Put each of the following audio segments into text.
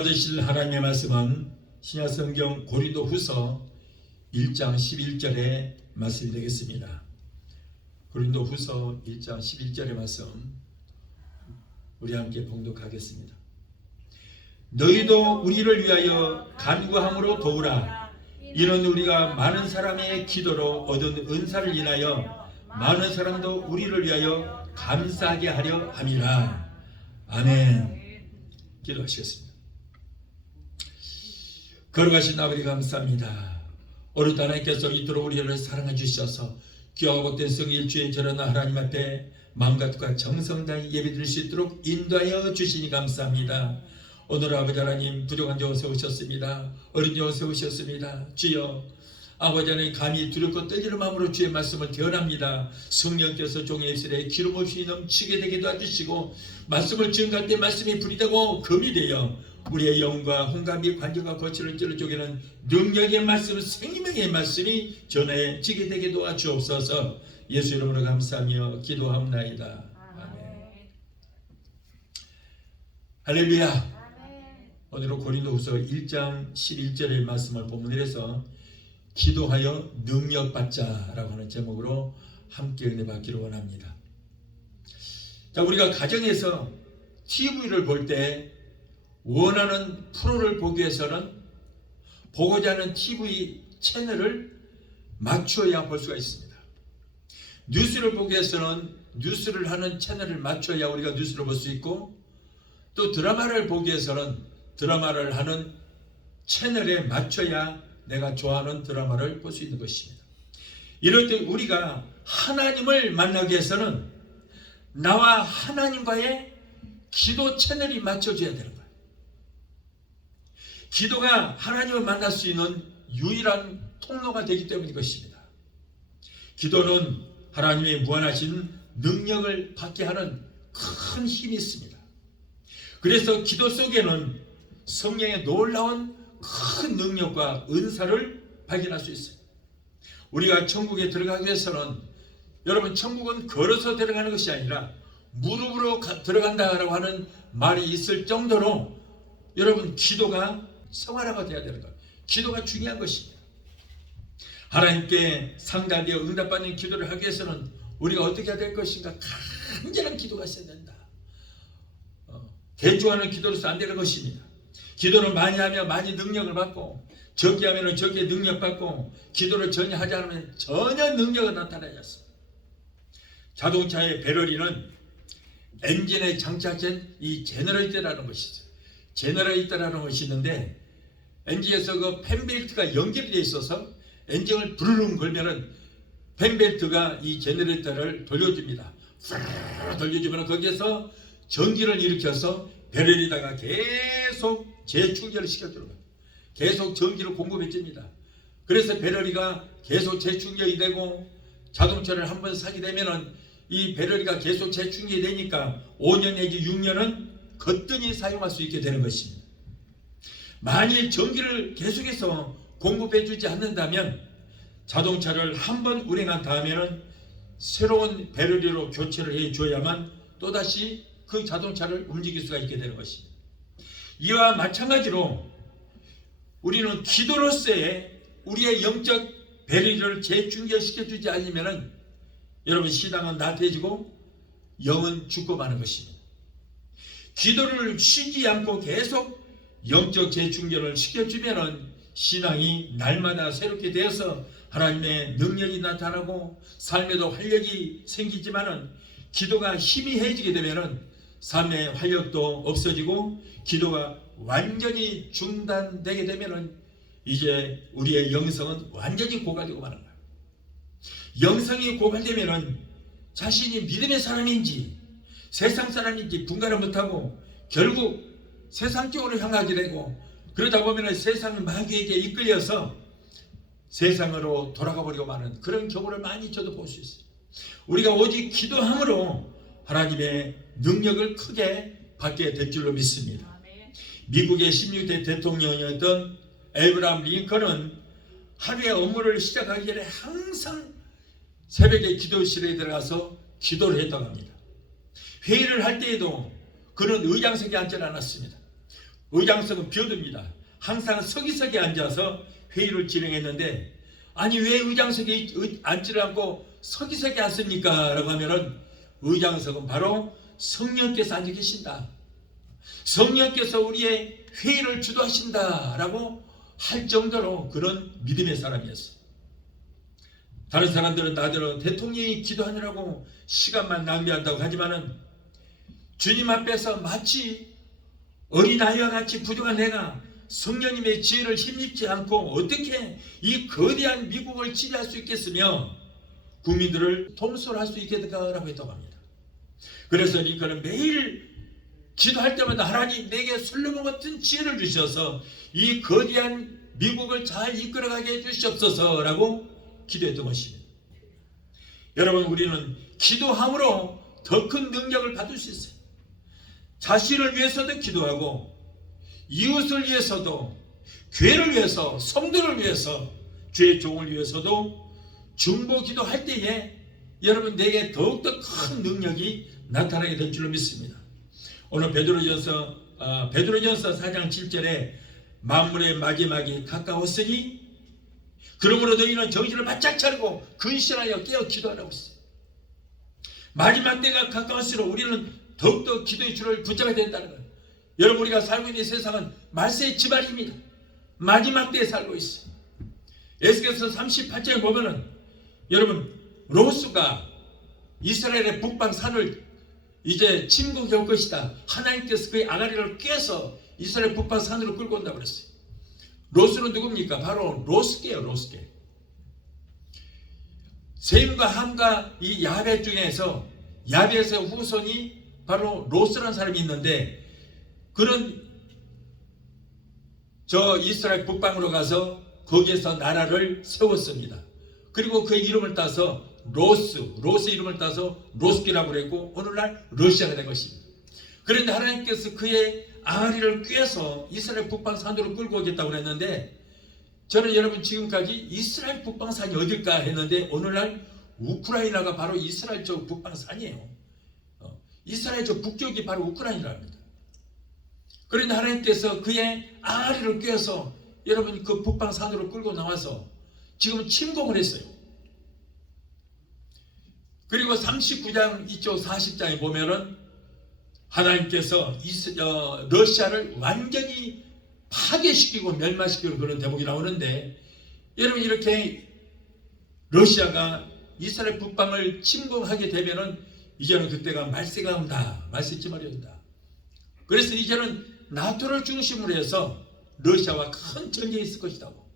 받으실 하나님의 말씀은 신약성경 고린도후서 1장 11절의 말씀이 되겠습니다. 고린도후서 1장 11절의 말씀 우리 함께 봉독하겠습니다. 너희도 우리를 위하여 간구함으로 도우라. 이는 우리가 많은 사람의 기도로 얻은 은사를 인하여 많은 사람도 우리를 위하여 감사하게 하려 함이라. 아멘. 기도하시겠습니다. 거룩하신 아버지 감사합니다. 오늘 하나님께서 이토록 우리를 사랑해 주셔서 귀하고 된 성일주의 절하나 하나님 앞에 마음과 뜻과 정성 다해 예배드릴 수 있도록 인도하여 주시니 감사합니다. 오늘 아버지 하나님 부족한 자 세우셨습니다. 어린 자 세우셨습니다. 주여 아버지 하나님 감히 두렵고 떨리는 마음으로 주의 말씀을 대언합니다. 성령께서 종의 입술에 기름 없이 넘치게 되게 도와주시고 말씀을 증거할 때 말씀이 불이 되고 금이 되어 우리의 영과 혼과 및 관절과 거칠을 찔러 쪼개는 능력의 말씀, 생명의 말씀이 전해지게 되게 도와주옵소서. 예수 이름으로 감사하며 기도합나이다. 아멘. 할렐루야. 오늘은 고린도후서 1장 11절의 말씀을 본문으로 해서 기도하여 능력받자라고 하는 제목으로 함께 은혜 받기를 원합니다. 자, 우리가 가정에서 TV를 볼 때 원하는 프로를 보기 위해서는 보고자 하는 TV 채널을 맞춰야 볼 수가 있습니다. 뉴스를 보기 위해서는 뉴스를 하는 채널을 맞춰야 우리가 뉴스를 볼 수 있고, 또 드라마를 보기 위해서는 드라마를 하는 채널에 맞춰야 내가 좋아하는 드라마를 볼 수 있는 것입니다. 이럴 때 우리가 하나님을 만나기 위해서는 나와 하나님과의 기도 채널이 맞춰져야 되는 거예요. 기도가 하나님을 만날 수 있는 유일한 통로가 되기 때문인 것입니다. 기도는 하나님의 무한하신 능력을 받게 하는 큰 힘이 있습니다. 그래서 기도 속에는 성령의 놀라운 큰 능력과 은사를 발견할 수 있어요. 우리가 천국에 들어가기 위해서는, 여러분, 천국은 걸어서 들어가는 것이 아니라 무릎으로 들어간다라고 하는 말이 있을 정도로 여러분 기도가 생활화가 되어야 되는 거예요. 기도가 중요한 것입니다. 하나님께 상달되어 응답받는 기도를 하기 위해서는 우리가 어떻게 해야 될 것인가? 간절한 기도가 있어야 된다. 대충하는 기도로서 안 되는 것입니다. 기도를 많이 하면 많이 능력을 받고, 적게 하면 적게 능력 받고, 기도를 전혀 하지 않으면 전혀 능력이 나타나지 않습니다. 자동차의 배럴이는 엔진에 장착된 이 제너레이터라는 것이죠. 제너레이터라는 것이 있는데, 엔진에서 그 펜벨트가 연결이 되어 있어서 엔진을 부르릉 걸면은 펜벨트가 이 제너레이터를 돌려줍니다. 돌려주면 거기에서 전기를 일으켜서 배럴에다가 계속 재충전을 시켜주는 거예요. 계속 전기를 공급해줍니다. 그래서 배럴이가 계속 재충전이 되고, 자동차를 한번 사게 되면은 이 배럴이가 계속 재충전이 되니까 5년 내지 6년은 거뜬히 사용할 수 있게 되는 것입니다. 만일 전기를 계속해서 공급해주지 않는다면 자동차를 한번 운행한 다음에는 새로운 배럴이로 교체를 해줘야만 또다시 그 자동차를 움직일 수가 있게 되는 것입니다. 이와 마찬가지로 우리는 기도로서의 우리의 영적 배럴을 재충전시켜주지 않으면 여러분 신앙은 나태해지고 영은 죽고 마는 것입니다. 기도를 쉬지 않고 계속 영적 재충전을 시켜주면 신앙이 날마다 새롭게 되어서 하나님의 능력이 나타나고 삶에도 활력이 생기지만은, 기도가 희미해지게 되면은 삶의 활력도 없어지고 기도가 완전히 중단되게 되면은 이제 우리의 영성은 완전히 고갈되고 마는 거예요. 영성이 고갈되면은 자신이 믿음의 사람인지 세상 사람인지 분간을 못하고 결국 세상 쪽으로 향하게 되고, 그러다 보면은 세상 마귀에게 이끌려서 세상으로 돌아가 버리고 마는 그런 경우를 많이 저도 볼 수 있어요. 우리가 오직 기도함으로 하나님의 능력을 크게 받게 될 줄로 믿습니다. 미국의 16대 대통령이었던 에이브라함 링컨은 하루의 업무를 시작하기 전에 항상 새벽에 기도실에 들어가서 기도를 했다고 합니다. 회의를 할 때에도 그는 의장석에 앉지 않았습니다. 의장석은 비어둡니다. 항상 서기석에 앉아서 회의를 진행했는데, 아니 왜 의장석에 앉지를 않고 서기석에 앉습니까? 라고 하면은 의장석은 바로 성령께서 앉아 계신다, 성령께서 우리의 회의를 주도하신다 라고 할 정도로 그런 믿음의 사람이었어. 다른 사람들은 나대로 대통령이 기도하느라고 시간만 낭비한다고 하지만은 주님 앞에서 마치 어린아이와 같이 부족한 내가 성령님의 지혜를 힘입지 않고 어떻게 이 거대한 미국을 지배할 수 있겠으며 국민들을 통솔할 수 있겠는가라고 했다고 합니다. 그래서 링컨은 매일 기도할 때마다 하나님 내게 솔로몬 같은 지혜를 주셔서 이 거대한 미국을 잘 이끌어가게 해주시옵소서라고 기도했던 것입니다. 여러분, 우리는 기도함으로 더 큰 능력을 받을 수 있어요. 자신을 위해서도 기도하고 이웃을 위해서도, 교회를 위해서, 성도를 위해서, 주의 종을 위해서도 중보 기도할 때에 여러분 내게 더욱더 큰 능력이 나타나게 될 줄로 믿습니다. 오늘 베드로전서 4장 7절에 만물의 마지막이 가까웠으니 그러므로 너희는 정신을 바짝 차리고 근신하여 깨어 기도하라고 했어요. 마지막 때가 가까울수록 우리는 더욱더 기도의 줄을 붙잡아야 된다는 거예요. 여러분, 우리가 살고 있는 세상은 말세의 지발입니다. 마지막 때에 살고 있어요. 에스겔서 38장에 보면은 여러분, 롯수가 이스라엘의 북방 산을 이제 침공해 올 것이다. 하나님께서 그의 아가리를 꿰서 이스라엘 북방 산으로 끌고 온다고 그랬어요. 롯수는 누굽니까? 바로 롯스게요. 롯스게. 셈과 함과 이 야벳 중에서 야벳의 후손이 바로 롯스라는 사람이 있는데, 그는 저 이스라엘 북방으로 가서 거기에서 나라를 세웠습니다. 그리고 그의 이름을 따서 롯의 이름을 따서 롯스기라고 그랬고 오늘날 러시아가 된 것입니다. 그런데 하나님께서 그의 아가리를 꿰서 이스라엘 북방 산으로 끌고 오겠다고 그랬는데, 저는 여러분 지금까지 이스라엘 북방 산이 어딜까 했는데 오늘날 우크라이나가 바로 이스라엘 저 북방 산이에요. 이스라엘 저 북쪽이 바로 우크라이나입니다. 그런데 하나님께서 그의 아가리를 꿰서 여러분 그 북방 산으로 끌고 나와서 지금 침공을 했어요. 그리고 39장 이쪽 40장에 보면은 하나님께서 러시아를 완전히 파괴시키고 멸망시키는 그런 대목이 나오는데, 여러분 이렇게 러시아가 이스라엘 북방을 침공하게 되면은 이제는 그때가 말세가 온다, 말세지말이 온다. 그래서 이제는 나토를 중심으로 해서 러시아와 큰 전쟁이 있을 것이라고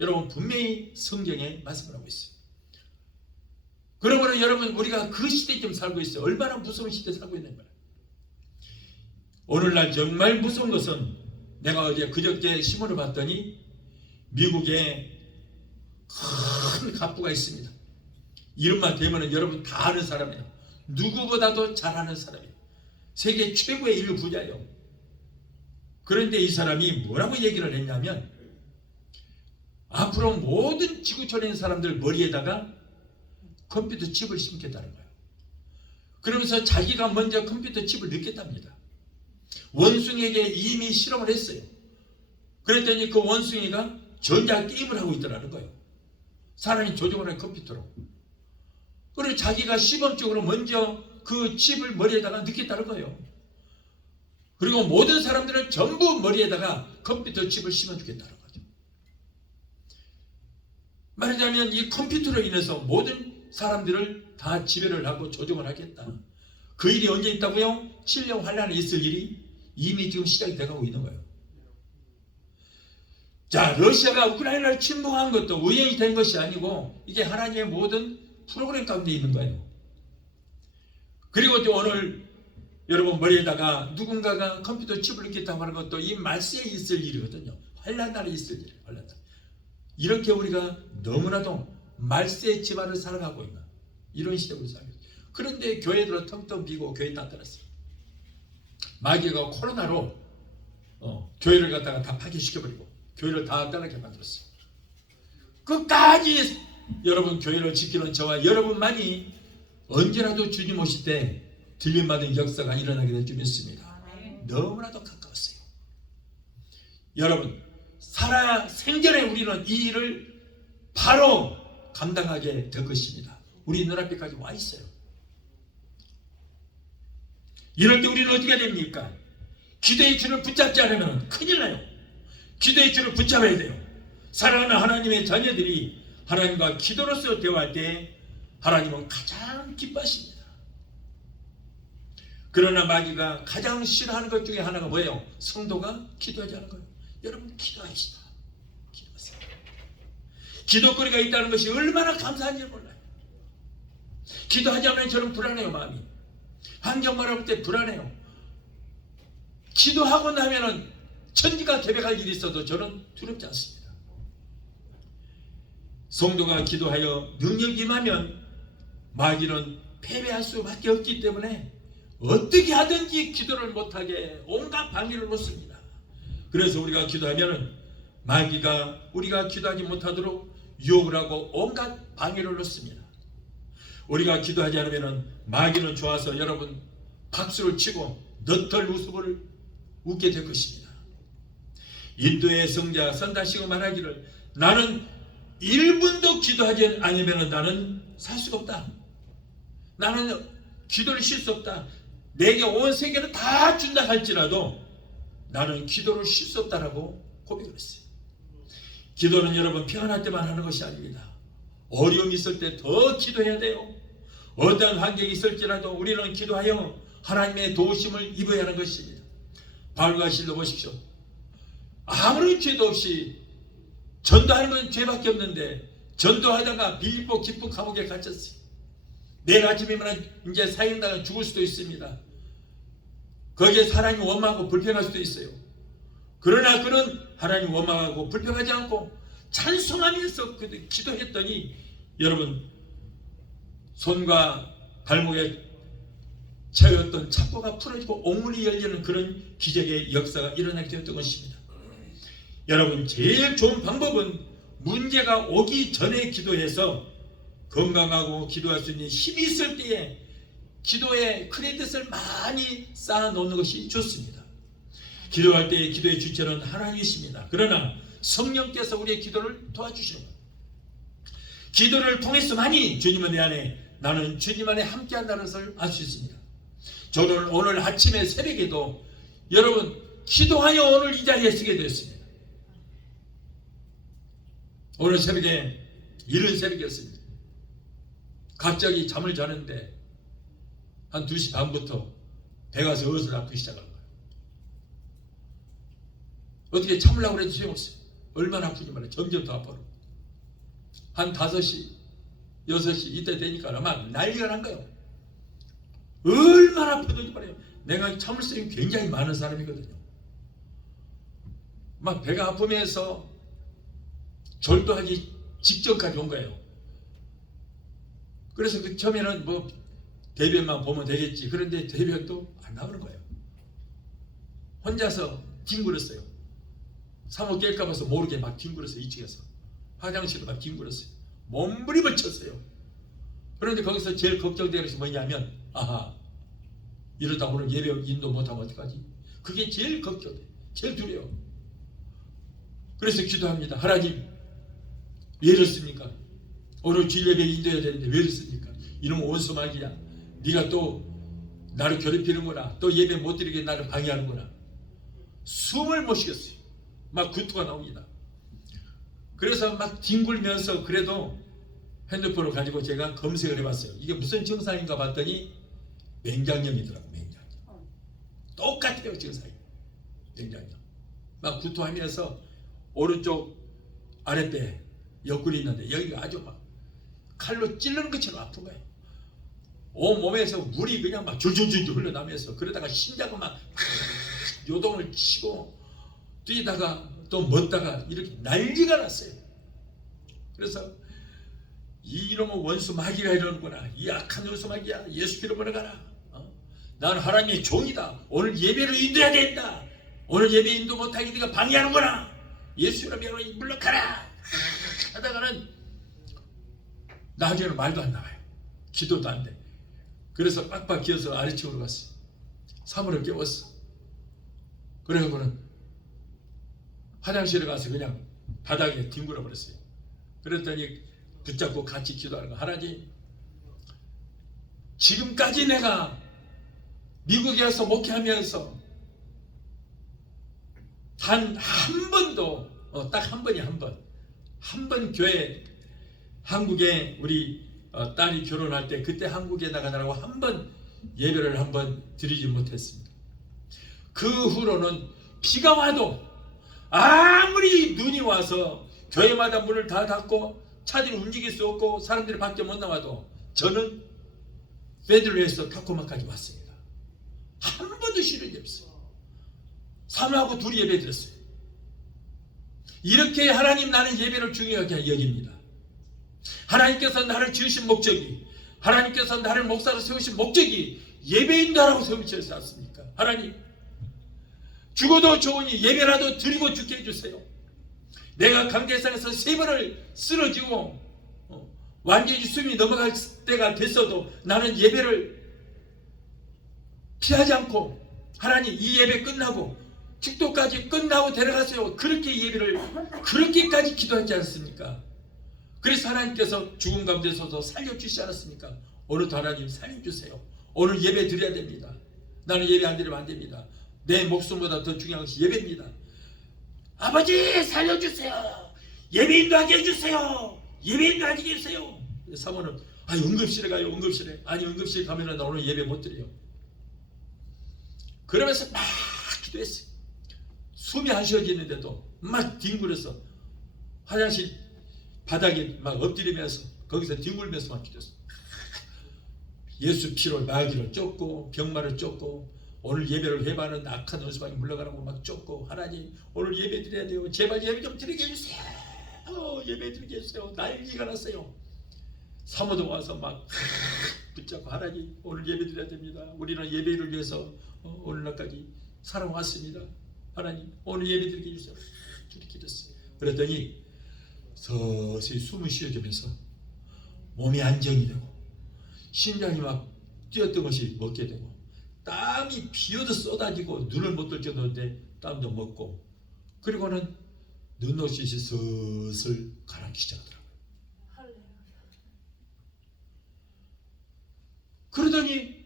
여러분 분명히 성경에 말씀을 하고 있어요. 그러므로 여러분 우리가 그 시대에 좀 살고 있어요. 얼마나 무서운 시대에 살고 있는 거예요. 오늘날 정말 무서운 것은 내가 어제 그저께 신문을 봤더니 미국에 큰 갑부가 있습니다. 이름만 대면은 여러분 다 아는 사람이에요. 누구보다도 잘 아는 사람이에요. 세계 최고의 인류 부자예요. 그런데 이 사람이 뭐라고 얘기를 했냐면 앞으로 모든 지구촌에 있는 사람들 머리에다가 컴퓨터 칩을 심겠다는 거예요. 그러면서 자기가 먼저 컴퓨터 칩을 넣겠답니다. 원숭이에게 이미 실험을 했어요. 그랬더니 그 원숭이가 전자 게임을 하고 있더라는 거예요. 사람이 조종을 한 컴퓨터로. 그리고 자기가 시범적으로 먼저 그 칩을 머리에다가 넣겠다는 거예요. 그리고 모든 사람들은 전부 머리에다가 컴퓨터 칩을 심어주겠다는 거죠. 말하자면 이 컴퓨터로 인해서 모든 사람들을 다 지배를 하고 조종을 하겠다. 그 일이 언제 있다고요? 7년 환란에 있을 일이 이미 지금 시작이 돼가고 있는 거예요. 자, 러시아가 우크라이나를 침공한 것도 우연히 된 것이 아니고 이게 하나님의 모든 프로그램 가운데 있는 거예요. 그리고 또 오늘 여러분 머리에다가 누군가가 컴퓨터 칩을 넣겠다고 하는 것도 이 말세에 있을 일이거든요. 환란 날에 있을 일이에요. 환란 날. 이렇게 우리가 너무나도 말세의 집안을 살아가고 있는 이런 시대로 살고 있어요. 그런데 교회들은 텅텅 비고 교회 닫아놨어요. 마귀가 코로나로 교회를 갖다가 다 파괴시켜버리고 교회를 다 떠나게 만들었어요. 끝까지 여러분 교회를 지키는 저와 여러분만이 언제라도 주님 오실 때 들림받은 역사가 일어나게 될 줄 믿습니다. 너무나도 가까웠어요. 여러분 살아 생전에 우리는 이 일을 바로 감당하게 될 것입니다. 우리 눈앞에까지 와 있어요. 이럴 때 우리는 어떻게 됩니까? 기도의 줄을 붙잡지 않으면 큰일 나요. 기도의 줄을 붙잡아야 돼요. 사랑하는 하나님의 자녀들이 하나님과 기도로서 대화할 때 하나님은 가장 기뻐하십니다. 그러나 마귀가 가장 싫어하는 것 중에 하나가 뭐예요? 성도가 기도하지 않는 거예요. 여러분 기도하시다. 기도하세요. 기도거리가 있다는 것이 얼마나 감사한지 몰라요. 기도하지 않으면 저는 불안해요. 마음이. 환경 바라볼 때 불안해요. 기도하고 나면은 천지가 개벽할 일이 있어도 저는 두렵지 않습니다. 성도가 기도하여 능력이 임하면 마귀는 패배할 수밖에 없기 때문에 어떻게 하든지 기도를 못하게 온갖 방해를 놓습니다. 그래서 우리가 기도하면 마귀가 우리가 기도하지 못하도록 유혹을 하고 온갖 방해를 놓습니다. 우리가 기도하지 않으면 마귀는 좋아서 여러분 박수를 치고 너털 웃음을 웃게 될 것입니다. 인도의 성자 선다시가 말하기를 나는 1분도 기도하지 않으면 나는 살 수가 없다. 나는 기도를 쉴 수 없다. 내게 온 세계를 다 준다 할지라도 나는 기도를 쉴 수 없다라고 고백을 했어요. 기도는 여러분 평안할 때만 하는 것이 아닙니다. 어려움이 있을 때 더 기도해야 돼요. 어떠한 환경이 있을지라도 우리는 기도하여 하나님의 도우심을 입어야 하는 것입니다. 바울과 실로 보십시오. 아무런 죄도 없이 전도하는 건 죄밖에 없는데 전도하다가 빌립보 기프 감옥에 갇혔어요. 내일 아침이면 이제 사형당한 죽을 수도 있습니다. 거기에 하나님 원망하고 불평할 수도 있어요. 그러나 그는 하나님 원망하고 불평하지 않고 찬송하면서 기도했더니 여러분 손과 발목에 채웠던 착고가 풀어지고 옥문이 열리는 그런 기적의 역사가 일어나게 되었던 것입니다. 여러분 제일 좋은 방법은 문제가 오기 전에 기도해서 건강하고 기도할 수 있는 힘이 있을 때에 기도의 크레딧을 많이 쌓아놓는 것이 좋습니다. 기도할 때의 기도의 주체는 하나님이십니다. 그러나 성령께서 우리의 기도를 도와주시는 겁니다. 기도를 통해서만이 주님은 내 안에 나는 주님 안에 함께한다는 것을 알 수 있습니다. 저는 오늘 아침에 새벽에도 여러분 기도하여 오늘 이 자리에 서게 되었습니다. 오늘 새벽에 이른 새벽이었습니다. 갑자기 잠을 자는데 한 2시 반부터 배가 슬슬 아프기 시작한 거예요. 어떻게 참으려고 해도 소용없어요. 얼마나 아프지 말이에요. 점점 더 아파요. 한 5시, 6시 이때 되니까 아마 난리가 난 거예요. 얼마나 아프든지 말이에요. 내가 참을 수 있는 굉장히 많은 사람이거든요. 막 배가 아프면서 절도하기 직전까지 온 거예요. 그래서 그 처음에는 뭐 대변만 보면 되겠지. 그런데 대변도 안 나오는 거예요. 혼자서 뒹굴었어요. 사모 깰까 봐서 모르게 막 뒹굴었어요. 2층에서 화장실로 막 뒹굴었어요. 몸부림을 쳤어요. 그런데 거기서 제일 걱정되는 것이 뭐냐면 아하 이러다 오늘 예배 인도 못하면 어떡하지? 그게 제일 걱정돼. 제일 두려워. 그래서 기도합니다. 하나님 왜 이렇습니까? 오늘 주일 예배 인도해야 되는데 왜 이렇습니까? 이놈 원수마귀야. 네가 또 나를 괴롭히는구나. 또 예배 못 드리게 나를 방해하는구나. 숨을 못 쉬겠어요. 막 구토가 나옵니다. 그래서 막 뒹굴면서 그래도 핸드폰을 가지고 제가 검색을 해봤어요. 이게 무슨 증상인가 봤더니 맹장염이더라고요. 맹장염. 똑같아요. 증상이. 맹장염. 막 구토하면서 오른쪽 아랫배 옆구리 있는데 여기가 아주 막 칼로 찌르는 것처럼 아픈 거예요. 온 몸에서 물이 그냥 막 줄줄줄 흘러나면서 그러다가 심장은 막 요동을 치고 뛰다가 또 멎다가 이렇게 난리가 났어요. 그래서 이놈의 원수 마귀가 이러는구나. 이 악한 원수 마귀야. 예수께로 물러가라. 나는 하나님의 종이다. 오늘 예배를 인도해야 된다. 오늘 예배 인도 못하게 네가 방해하는구나. 예수님으로 물러가라. 하다가는 나중에는 말도 안 나와요. 기도도 안 돼. 그래서 빡빡 기어서 아래층으로 갔어요. 사모를 깨웠어. 그래서는 화장실에 가서 그냥 바닥에 뒹굴어 버렸어요. 그랬더니 붙잡고 같이 기도하는 거. 하나님, 지금까지 내가 미국에 와서 목회하면서 단 한 번도 딱 한 번이 한 번 교회 한국에 우리 딸이 결혼할 때 그때 한국에 나가느라고 한 번 예배를 한 번 드리지 못했습니다. 그 후로는 비가 와도 아무리 눈이 와서 교회마다 문을 다 닫고 차들이 움직일 수 없고 사람들이 밖에 못 나와도 저는 페들로에서 타코마까지 왔습니다. 한 번도 쉬는 게 없어요. 사모하고 둘이 예배 드렸어요. 이렇게 하나님 나는 예배를 중요하게 여깁니다. 하나님께서 나를 지으신 목적이, 하나님께서 나를 목사로 세우신 목적이 예배인다라고 세우셨지 않습니까? 하나님, 죽어도 좋으니 예배라도 드리고 죽게 해주세요. 내가 강대상에서 3번을 쓰러지고 완전히 숨이 넘어갈 때가 됐어도 나는 예배를 피하지 않고 하나님 이 예배 끝나고 축도까지 끝나고 데려가세요. 그렇게 예배를 그렇게까지 기도하지 않습니까? 그래서 하나님께서 죽음 가운데서도 살려주시지 않았습니까? 오늘도 하나님 살려주세요. 오늘 예배 드려야 됩니다. 나는 예배 안 드리면 안 됩니다. 내 목숨보다 더 중요한 것이 예배입니다. 아버지 살려주세요. 예배인도 하게 해주세요. 예배인도 하게 해주세요. 사모는 응급실에 가요. 응급실에. 아니 응급실에 가면 나 오늘 예배 못 드려요. 그러면서 막 기도했어요. 숨이 안 쉬어지는데도 막 뒹굴어서 화장실 바닥에 막 엎드리면서 거기서 뒹굴면서 막 기도했어요. 예수 피로 마귀를 쫓고 병마를 쫓고 오늘 예배를 해봐는 악한 원수방에 물러가라고 막 쫓고 하나님 오늘 예배 드려야 돼요. 제발 예배 좀 드리게 해주세요. 예배 드리게 해주세요. 난리가 났어요. 사모도 와서 막 붙잡고 하나님 오늘 예배 드려야 됩니다. 우리는 예배를 위해서 오늘날까지 살아왔습니다. 하나님 오늘 예배 드리게 해주세요. 이렇게 됐어요. 그랬더니 서서히 숨을 쉬어지면서 몸이 안정이 되고 심장이 막 뛰었던 것이 멎게 되고 땀이 비어도 쏟아지고 눈을 못 뜰 정도인데 땀도 먹고 그리고는 눈노릇이 슬슬 가라앉기 시작하더라고요. 그러더니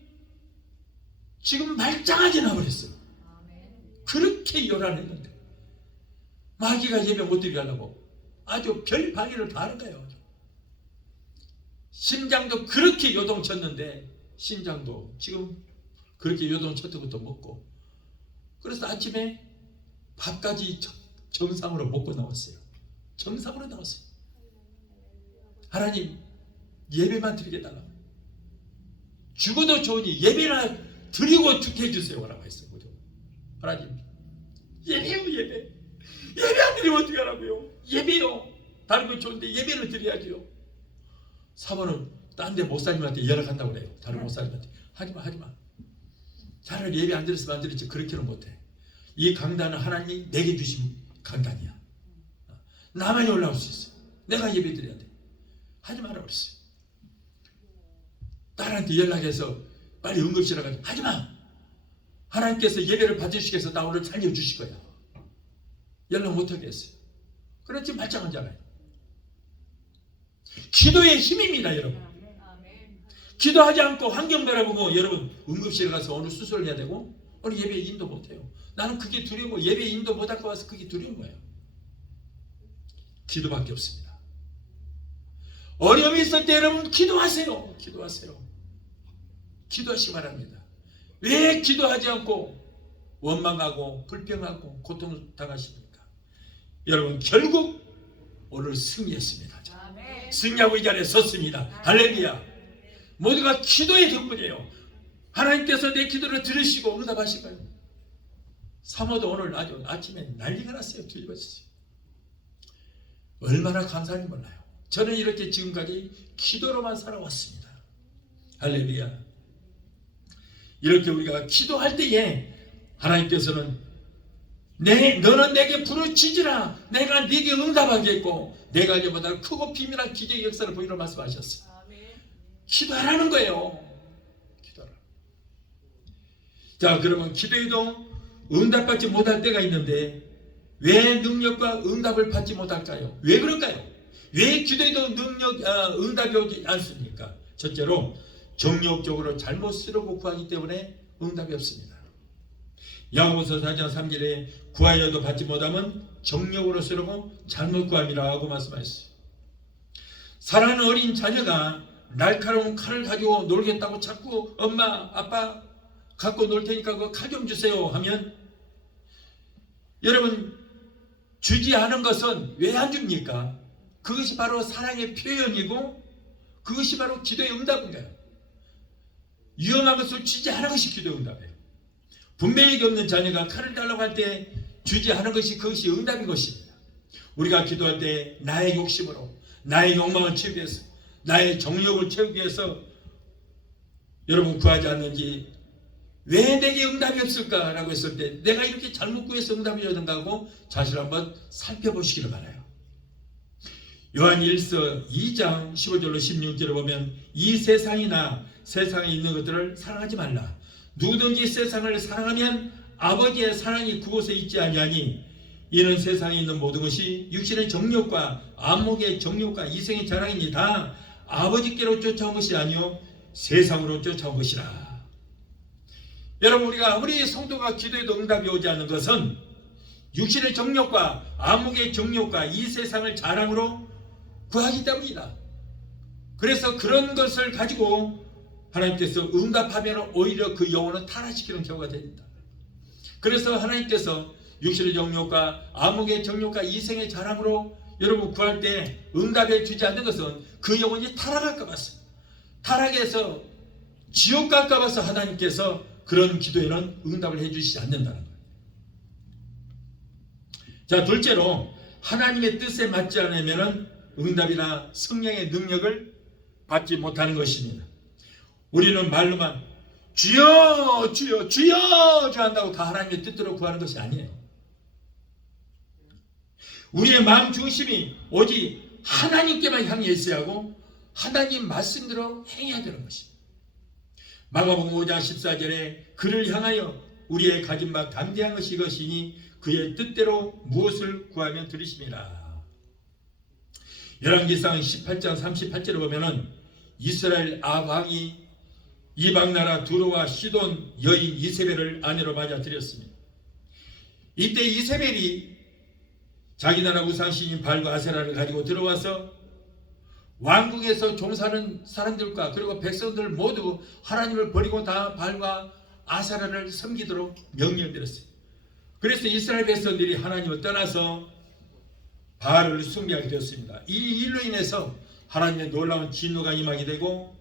지금 말짱하게 나버렸어요. 그렇게 요란했는데 마귀가 예배 못 드리게 하려고 아주 별 방해를 다 하는 거예요. 심장도 그렇게 요동쳤는데 심장도 지금 그렇게 요동쳤던 것도 먹고 그래서 아침에 밥까지 정상으로 먹고 나왔어요. 정상으로 나왔어요. 하나님 예배만 드리게 해달라고. 죽어도 좋으니 예배나 드리고 죽게 해주세요 라고 했어요. 하나님 예배요 예배. 예배 안 드리면 어떻게 하라고요. 예배요. 다른 건 좋은데 예배를 드려야죠. 사모는 딴 데 목사님한테 연락한다고 그래요. 다른 목사님한테 하지마. 차라리 예배 안 드렸으면 안 드렸지 그렇게는 못해. 이 강단은 하나님이 내게 주신 강단이야. 나만이 올라올 수 있어. 내가 예배 드려야 돼. 하지 마라 그랬어요. 딸한테 연락해서 빨리 응급실에 가서 하지마. 하나님께서 예배를 받으시기 위해서 나 오늘 살려주실 거야. 연락 못하게 했어요. 그렇지 말짱하잖아요. 기도의 힘입니다 여러분. 기도하지 않고 환경 바라보고 여러분 응급실에 가서 오늘 수술을 해야 되고 오늘 예배 인도 못해요. 나는 그게 두려워. 예배 인도 못할 거 와서 그게 두려운 거예요. 기도밖에 없습니다. 어려움이 있을 때 여러분 기도하세요. 기도하시기 바랍니다. 왜 기도하지 않고 원망하고 불평하고 고통을 당하십니까? 여러분 결국 오늘 승리했습니다. 승리하고 이 자리에 섰습니다. 할렐루야. 모두가 기도의 덕분이에요. 하나님께서 내 기도를 들으시고 응답하실 거예요. 사모도 오늘 아주 아침에 난리가 났어요. 뒤집어졌어요. 얼마나 감사한지 몰라요. 저는 이렇게 지금까지 기도로만 살아왔습니다. 할렐루야. 이렇게 우리가 기도할 때에 하나님께서는 너는 내게 부르짖으라 내가 네게 응답하겠고 내가 이보다 크고 비밀한 기적의 역사를 보이라 말씀하셨어요. 기도하라는 거예요. 기도하라. 자 그러면 기도해도 응답받지 못할 때가 있는데 왜 능력과 응답을 받지 못할까요? 왜 그럴까요? 왜 기도에도 응답이 오지 않습니까? 첫째로 정욕적으로 잘못 쓰려고 구하기 때문에 응답이 없습니다. 야고보서 4장 3절에 구하여도 받지 못하면 정욕으로 쓰려고 잘못 구함이라 하고 말씀하셨어요. 사랑하는 어린 자녀가 날카로운 칼을 가지고 놀겠다고 자꾸 엄마 아빠 갖고 놀 테니까 그 칼 좀 주세요 하면, 여러분 주지 않은 것은 왜 안 줍니까? 그것이 바로 사랑의 표현이고 그것이 바로 기도의 응답인가요? 위험한 것을 주지 않은 것이 기도의 응답이에요. 분별력이 없는 자녀가 칼을 달라고 할 때 주지 않은 것이 그것이 응답인 것입니다. 우리가 기도할 때 나의 욕심으로 나의 욕망을 채우기 위해서 나의 정욕을 채우기 위해서 여러분 구하지 않는지, 왜 내게 응답이 없을까라고 했을 때 내가 이렇게 잘못 구해서 응답이 오는가 하고 자신을 한번 살펴보시기를 바라요. 요한 1서 2장 15절로 16절을 보면 이 세상이나 세상에 있는 것들을 사랑하지 말라. 누구든지 세상을 사랑하면 아버지의 사랑이 그곳에 있지 아니하니 이는 세상에 있는 모든 것이 육신의 정욕과 안목의 정욕과 이생의 자랑이니 다 아버지께로 쫓아온 것이 아니요 세상으로 쫓아온 것이라. 여러분 우리가 아무리 성도가 기도해도 응답이 오지 않는 것은 육신의 정욕과 안목의 정욕과 이 세상을 자랑으로 구하기 때문이다. 그래서 그런 것을 가지고 하나님께서 응답하면 오히려 그 영혼을 타락시키는 경우가 됩니다. 그래서 하나님께서 육신의 정욕과 안목의 정욕과 이생의 자랑으로 여러분 구할 때 응답해 주지 않는 것은 그 영혼이 타락할까 봐서, 타락해서 지옥 갈까 봐서 하나님께서 그런 기도에는 응답을 해주시지 않는다는 거예요. 자, 둘째로 하나님의 뜻에 맞지 않으면 응답이나 성령의 능력을 받지 못하는 것입니다. 우리는 말로만 주여 주여 주여 주 한다고 다 하나님의 뜻대로 구하는 것이 아니에요. 우리의 마음 중심이 오직 하나님께만 향해 있어야 하고 하나님 말씀대로 행해야 되는 것입니다. 마가복음 5장 14절에 그를 향하여 우리의 가진 바 담대한 것이 이것이니 그의 뜻대로 무엇을 구하면 들으심이라. 열왕기상 18장 38절을 보면은 이스라엘 아합이 이방 나라 두로와 시돈 여인 이세벨을 아내로 맞아들였습니다. 이때 이세벨이 자기 나라 우상신인 발과 아세라를 가지고 들어와서 왕국에서 종사하는 사람들과 그리고 백성들 모두 하나님을 버리고 다 발과 아세라를 섬기도록 명령드렸어요. 그래서 이스라엘 백성들이 하나님을 떠나서 바알을 숭배하게 되었습니다. 이 일로 인해서 하나님의 놀라운 진노가 임하게 되고,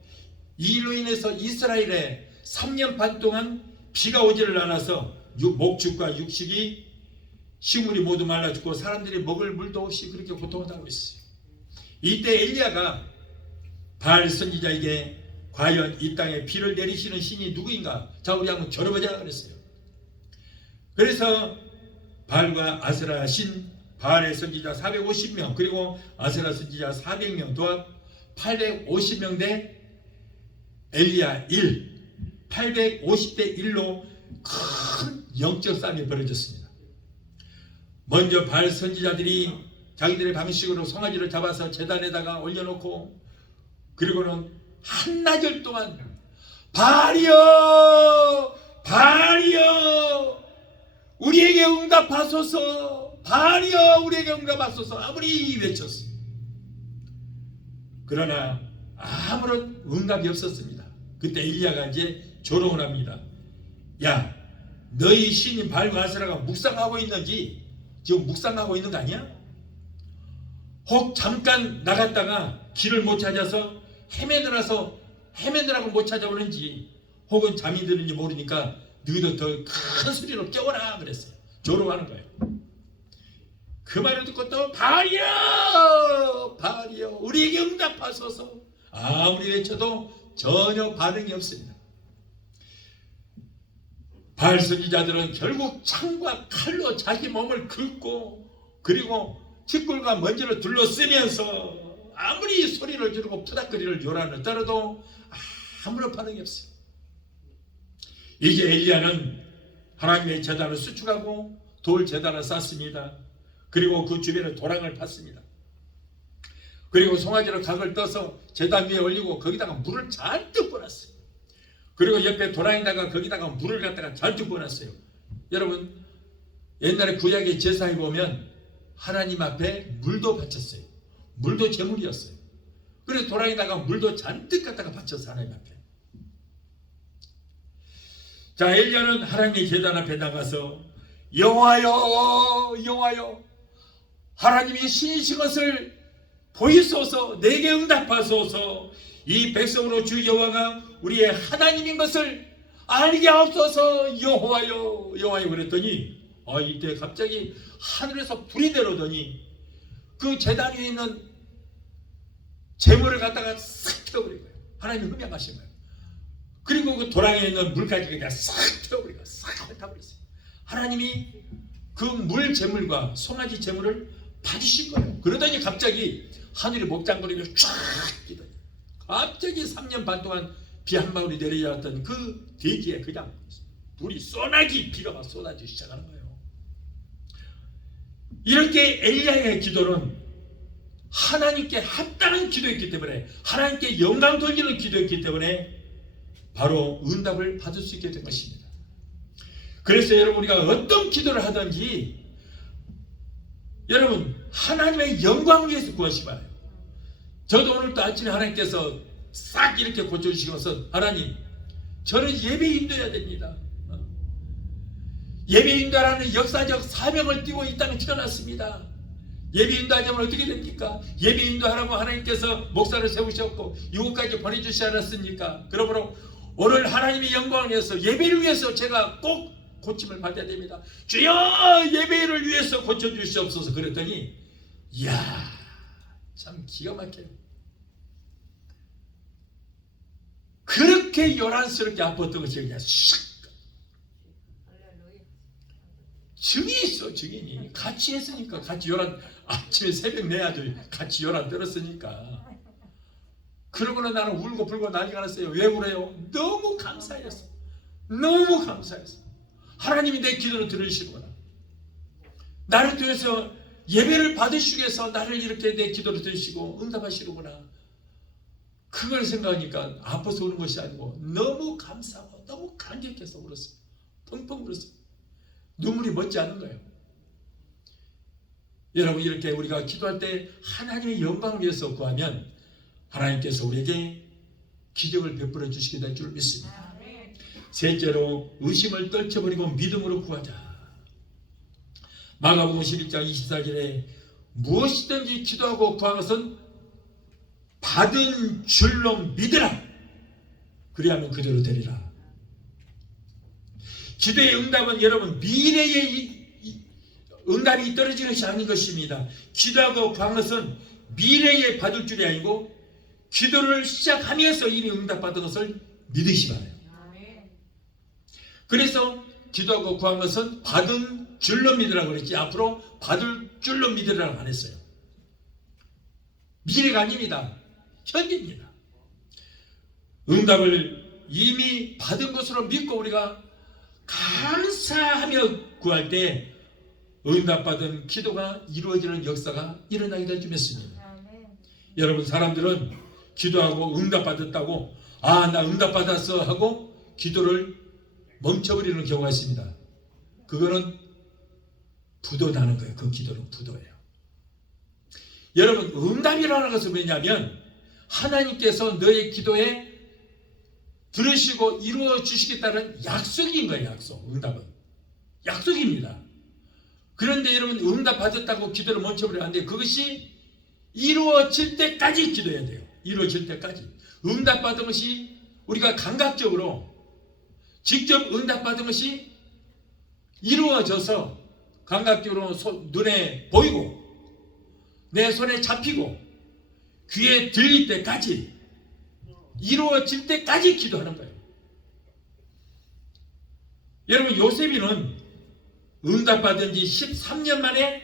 이 일로 인해서 이스라엘에 3년 반 동안 비가 오지를 않아서 목축과 육식이 식물이 모두 말라 죽고 사람들이 먹을 물도 없이 그렇게 고통을 당하고 있어요. 이때 엘리야가 바알 선지자에게 과연 이 땅에 비를 내리시는 신이 누구인가? 자, 우리 한번 겨뤄보자 그랬어요. 그래서 바알과 아세라 신 바알의 선지자 450명 그리고 아세라 선지자 400명 도합 850명 대 엘리야 1 850대 1로 큰 영적 싸움이 벌어졌습니다. 먼저 바알 선지자들이 자기들의 방식으로 송아지를 잡아서 제단에다가 올려놓고, 그리고는 한나절 동안 바알이여 바알이여 우리에게 응답하소서, 바알이여 우리에게 응답하소서 아무리 외쳤어요. 그러나 아무런 응답이 없었습니다. 그때 엘리야가 이제 조롱을 합니다. 야, 너희 신인 바알과 아세라가 묵상하고 있는지 지금 묵상하고 있는 거 아니야? 혹 잠깐 나갔다가 길을 못 찾아서 헤매느라고 못 찾아오는지, 혹은 잠이 드는지 모르니까 너희도 더 큰 소리로 깨워라 그랬어요. 조롱하는 거예요. 그 말을 듣고 또 바알이여 바알이여 우리에게 응답하소서 아무리 외쳐도 전혀 반응이 없습니다. 바알 선지자들은 결국 창과 칼로 자기 몸을 긁고 그리고 티끌과 먼지를 둘러쓰면서 아무리 소리를 지르고 푸닥거리를 요란을 떨어도 아무런 반응이 없어요. 이제 엘리야는 하나님의 제단을 수축하고 돌 제단을 쌓습니다. 그리고 그 주변에 도랑을 팠습니다. 그리고 송아지로 각을 떠서 제단 위에 올리고 거기다가 물을 잔뜩 부었어요. 그리고 옆에 도랑에다가 거기다가 물을 갖다가 잔뜩 부어놨어요. 여러분, 옛날에 구약의 제사에 보면 하나님 앞에 물도 바쳤어요. 물도 제물이었어요. 그래서 도랑에다가 물도 잔뜩 갖다가 바쳤어요. 하나님 앞에. 자, 엘리야는 하나님의 제단 앞에 나가서 여호와여 여호와여 하나님이 신이신 것을 보이소서, 내게 응답하소서, 이 백성으로 주 여호와가 우리의 하나님인 것을 알게 하옵소서. 여호와여 여호와여 그랬더니 이때 갑자기 하늘에서 불이 내려오더니 그 제단 위에 있는 재물을 갖다가 싹 태워버린 거예요. 하나님이 흠양하신 거예요. 그리고 그 도랑에 있는 물까지 그냥 싹 태워버린 거예요. 싹 훑어버렸어요. 하나님이 그 물 재물과 송아지 재물을 받으신 거예요. 그러더니 갑자기 하늘이 목장거리며 쫙 뛰더니 갑자기 3년 반 동안 비 한 방울이 내려왔던 그 대지에 그냥 불이 쏘나기 비가 막 쏟아지기 시작하는 거예요. 이렇게 엘리야의 기도는 하나님께 합당한 기도였기 때문에, 하나님께 영광 돌리는 기도였기 때문에 바로 응답을 받을 수 있게 된 것입니다. 그래서 여러분, 우리가 어떤 기도를 하든지 여러분 하나님의 영광을 위해서 구하시 바라요. 저도 오늘 또 아침에 하나님께서 싹 이렇게 고쳐주시면서 하나님, 저는 예배 인도해야 됩니다. 예배 인도하라는 역사적 사명을 띠고 이 땅에 태어났습니다. 예배 인도하자면 어떻게 됩니까? 예배 인도하라고 하나님께서 목사를 세우셨고 이곳까지 보내주시지 않았습니까? 그러므로 오늘 하나님의 영광을 위해서, 예배를 위해서 제가 꼭 고침을 받아야 됩니다. 주여 예배를 위해서 고쳐주시옵소서. 그랬더니 이야, 참 기가 막혀요. 그렇게 요란스럽게 아팠던 것이 그냥 샥 증이 있어. 증인이 같이 했으니까, 같이 요란, 아침에 새벽 내 아들 같이 요란 떨었으니까. 그러고는 나는 울고 불고 난리가 났어요. 왜 그래요? 너무 감사했어. 너무 감사했어. 하나님이 내 기도를 들으시구나. 나를 통해서 예배를 받으시기 위해서 나를 이렇게 내 기도를 들으시고 응답하시는구나. 그걸 생각하니까 아파서 우는 것이 아니고 너무 감사하고 너무 감격해서 울었어요. 펑펑 울었어요. 눈물이 멎지 않은 거예요. 여러분, 이렇게 우리가 기도할 때 하나님의 영광을 위해서 구하면 하나님께서 우리에게 기적을 베풀어 주시게 될 줄 믿습니다. 셋째로, 의심을 떨쳐버리고 믿음으로 구하자. 마가복음 11장 24절에 무엇이든지 기도하고 구한 것은 받은 줄로 믿으라. 그리하면 그대로 되리라. 기도의 응답은 여러분 미래의 응답이 떨어지는 것이 아닌 것입니다. 기도하고 구한 것은 미래에 받을 줄이 아니고 기도를 시작하면서 이미 응답받은 것을 믿으시 바라요. 그래서 기도하고 구한 것은 받은 줄로 믿으라고 그랬지, 앞으로 받을 줄로 믿으라고 안 했어요. 미래가 아닙니다. 현재입니다. 응답을 이미 받은 것으로 믿고 우리가 감사하며 구할 때 응답받은 기도가 이루어지는 역사가 일어나게 될 줄 믿습니다. 여러분, 사람들은 기도하고 응답받았다고 나 응답받았어 하고 기도를 멈춰버리는 경우가 있습니다. 그거는 부도나는 거예요. 그 기도는 부도예요. 여러분, 응답이라는 것은 뭐냐면 하나님께서 너의 기도에 들으시고 이루어 주시겠다는 약속인 거예요. 약속. 응답은 약속입니다. 그런데 여러분, 응답 받았다고 기도를 멈춰버리면 안 돼요. 그것이 이루어질 때까지 기도해야 돼요. 이루어질 때까지. 응답 받은 것이 우리가 감각적으로 직접 응답 받은 것이 이루어져서 감각적으로 눈에 보이고 내 손에 잡히고 귀에 들릴 때까지, 이루어질 때까지 기도하는 거예요. 여러분, 요셉이는 응답받은 지 13년 만에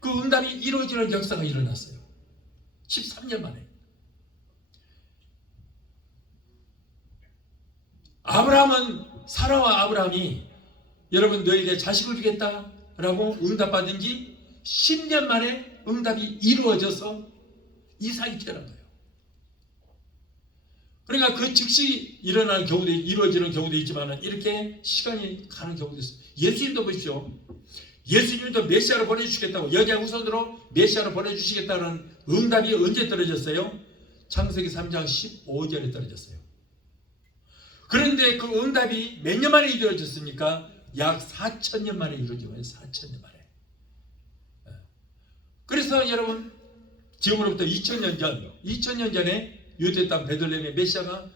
그 응답이 이루어지는 역사가 일어났어요. 13년 만에. 사라와 아브라함이 여러분 너에게 자식을 주겠다라고 응답받은 지 10년 만에 응답이 이루어져서 이삭이 태어난 거예요. 그러니까 그 즉시 일어나는 경우도 이루어지는 경우도 있지만 이렇게 시간이 가는 경우도 있어요. 예수님도 보십시오. 예수님도 메시아로 보내주시겠다고, 여자 후손으로 메시아로 보내주시겠다는 응답이 언제 떨어졌어요? 창세기 3장 15절에 떨어졌어요. 그런데 그 응답이 몇 년 만에 이루어졌습니까? 약 4,000년 만에 이루어진 거예요. 4,000년 만에. 그래서 여러분, 지금으로부터 2000년 전에 유대 땅 베들레헴의 메시아가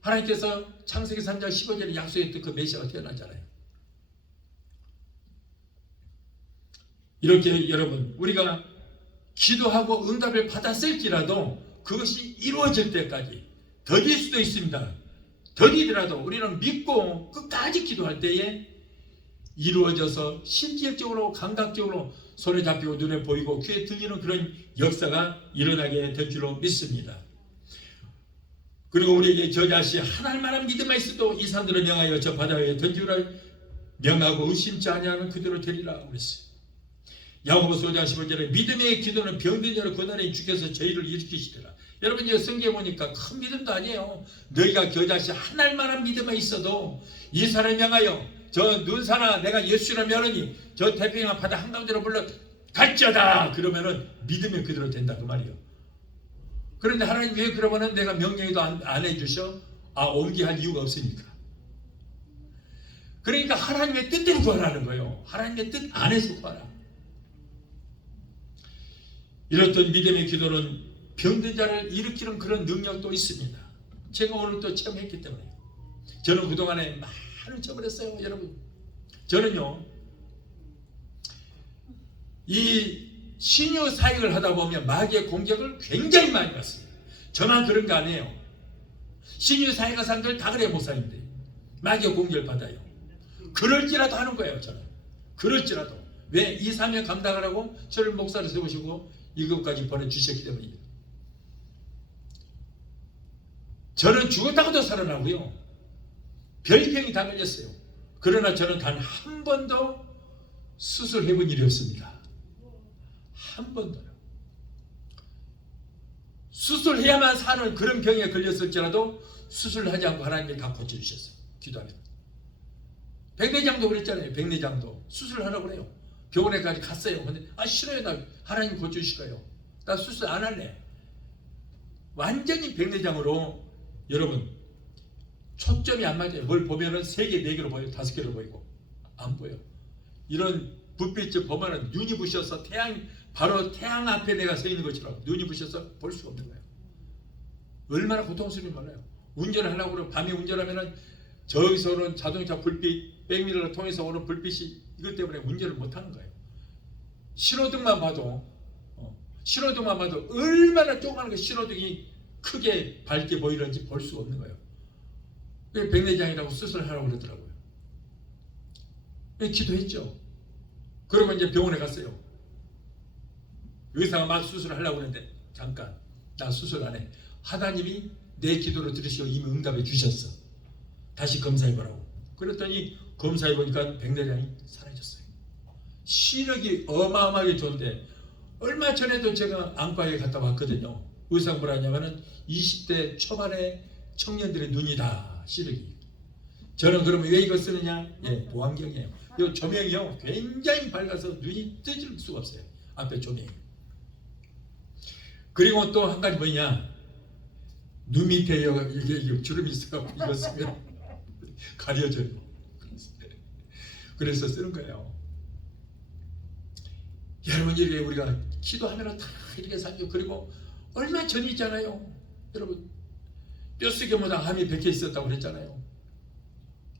하나님께서 창세기 3장 15절에 약속했던 그 메시아가 태어나잖아요. 이렇게 여러분, 우리가 기도하고 응답을 받았을지라도 그것이 이루어질 때까지 더딜 수도 있습니다. 더디더라도 우리는 믿고 끝까지 기도할 때에 이루어져서 실질적으로 감각적으로 손에 잡히고 눈에 보이고 귀에 들리는 그런 역사가 일어나게 될 줄로 믿습니다. 그리고 우리에게 저자시 하나님 만한 믿음만 있어도 이 산들을 명하여 저 바다 위에 던지라 명하고 의심치 아니하면 그대로 되리라 그랬어요. 야고보서 5장 15절에 믿음의 기도는 병든 자를 고난에 주께서 저희를 일으키시리라. 여러분, 이 성경에 보니까 큰 믿음도 아니에요. 너희가 겨자씨 하나님 만한 믿음만 있어도 이 산을 명하여 저 눈사나 내가 예수를 명하니 저 태평양 바다 한가운데로 불러 갈지어다 그러면은 믿음이 그대로 된다 그 말이에요. 그런데 하나님 왜 그러면은 내가 명령해도 안 해주셔? 옮기할 이유가 없으니까. 그러니까 하나님의 뜻대로 구하라는 거예요. 하나님의 뜻 안에서 구하라. 이렇던 믿음의 기도는 병든 자를 일으키는 그런 능력도 있습니다. 제가 오늘 또 체험했기 때문에. 저는 그동안에 많은 체험을 했어요. 여러분, 저는요 이 신유 사역을 하다 보면 마귀의 공격을 굉장히 많이 받습니다. 저만 그런 거 아니에요. 신유 사역한 사람들 다 그래요. 목사님들 마귀의 공격을 받아요. 그럴지라도 하는 거예요. 저는 그럴지라도. 왜? 이 사명 감당하라고 저를 목사로 세우시고 이것까지 보내주셨기 때문입니다. 저는 죽었다가도 살아나고요, 별병이 다 걸렸어요. 그러나 저는 단 한 번도 수술해본 일이 없습니다. 한 번도요. 수술해야만 사는 그런 병에 걸렸을지라도 수술하지 않고 하나님이 다 고쳐주셨어요. 기도하면. 백내장도 그랬잖아요. 백내장도 수술하라고 그래요. 병원에까지 갔어요. 근데 싫어요. 나 하나님 고쳐주실 거예요. 나 수술 안 할래. 완전히 백내장으로 여러분 초점이 안 맞아요. 뭘 보면은 3개, 4개로 보여요. 5개로 보이고 안 보여. 이런 불빛을 보면은 눈이 부셔서 바로 태양 앞에 내가 서 있는 것처럼 눈이 부셔서 볼 수가 없는 거예요. 얼마나 고통스러움이 많아요. 운전을 하려고 그러면 밤에 운전하면은 저기서 오는 자동차 불빛, 백미러를 통해서 오는 불빛이 이것 때문에 운전을 못 하는 거예요. 신호등만 봐도 얼마나 조그마한 그 신호등이 크게 밝게 보이는지 볼 수가 없는 거예요. 백내장이라고 수술하라고 그러더라고요. 기도했죠. 그러면 이제 병원에 갔어요. 의사가 막 수술하려고 그랬는데 잠깐 나 수술 안 해. 하나님이 내 기도를 들으시고 이미 응답해 주셨어. 다시 검사해보라고. 그랬더니 검사해보니까 백내장이 사라졌어요. 시력이 어마어마하게 좋은데 얼마 전에도 제가 안과에 갔다 왔거든요. 의사가 뭐라 하냐면은 20대 초반의 청년들의 눈이다, 시력이. 저는 그러면 왜 이거 쓰느냐? 보안경이에요. 이 조명이요 굉장히 밝아서 눈이 뜨질 수가 없어요. 앞에 조명이. 그리고 또 한 가지 뭐냐? 눈 밑에 이게 주름이 있어요. 이거 쓰면 가려져요. 그래서 쓰는 거예요. 여러분, 이렇게 우리가 기도하면 다 이렇게 살죠. 그리고 얼마 전이 있잖아요. 여러분, 뼛속에보다 암이 100개 있었다고 그랬잖아요.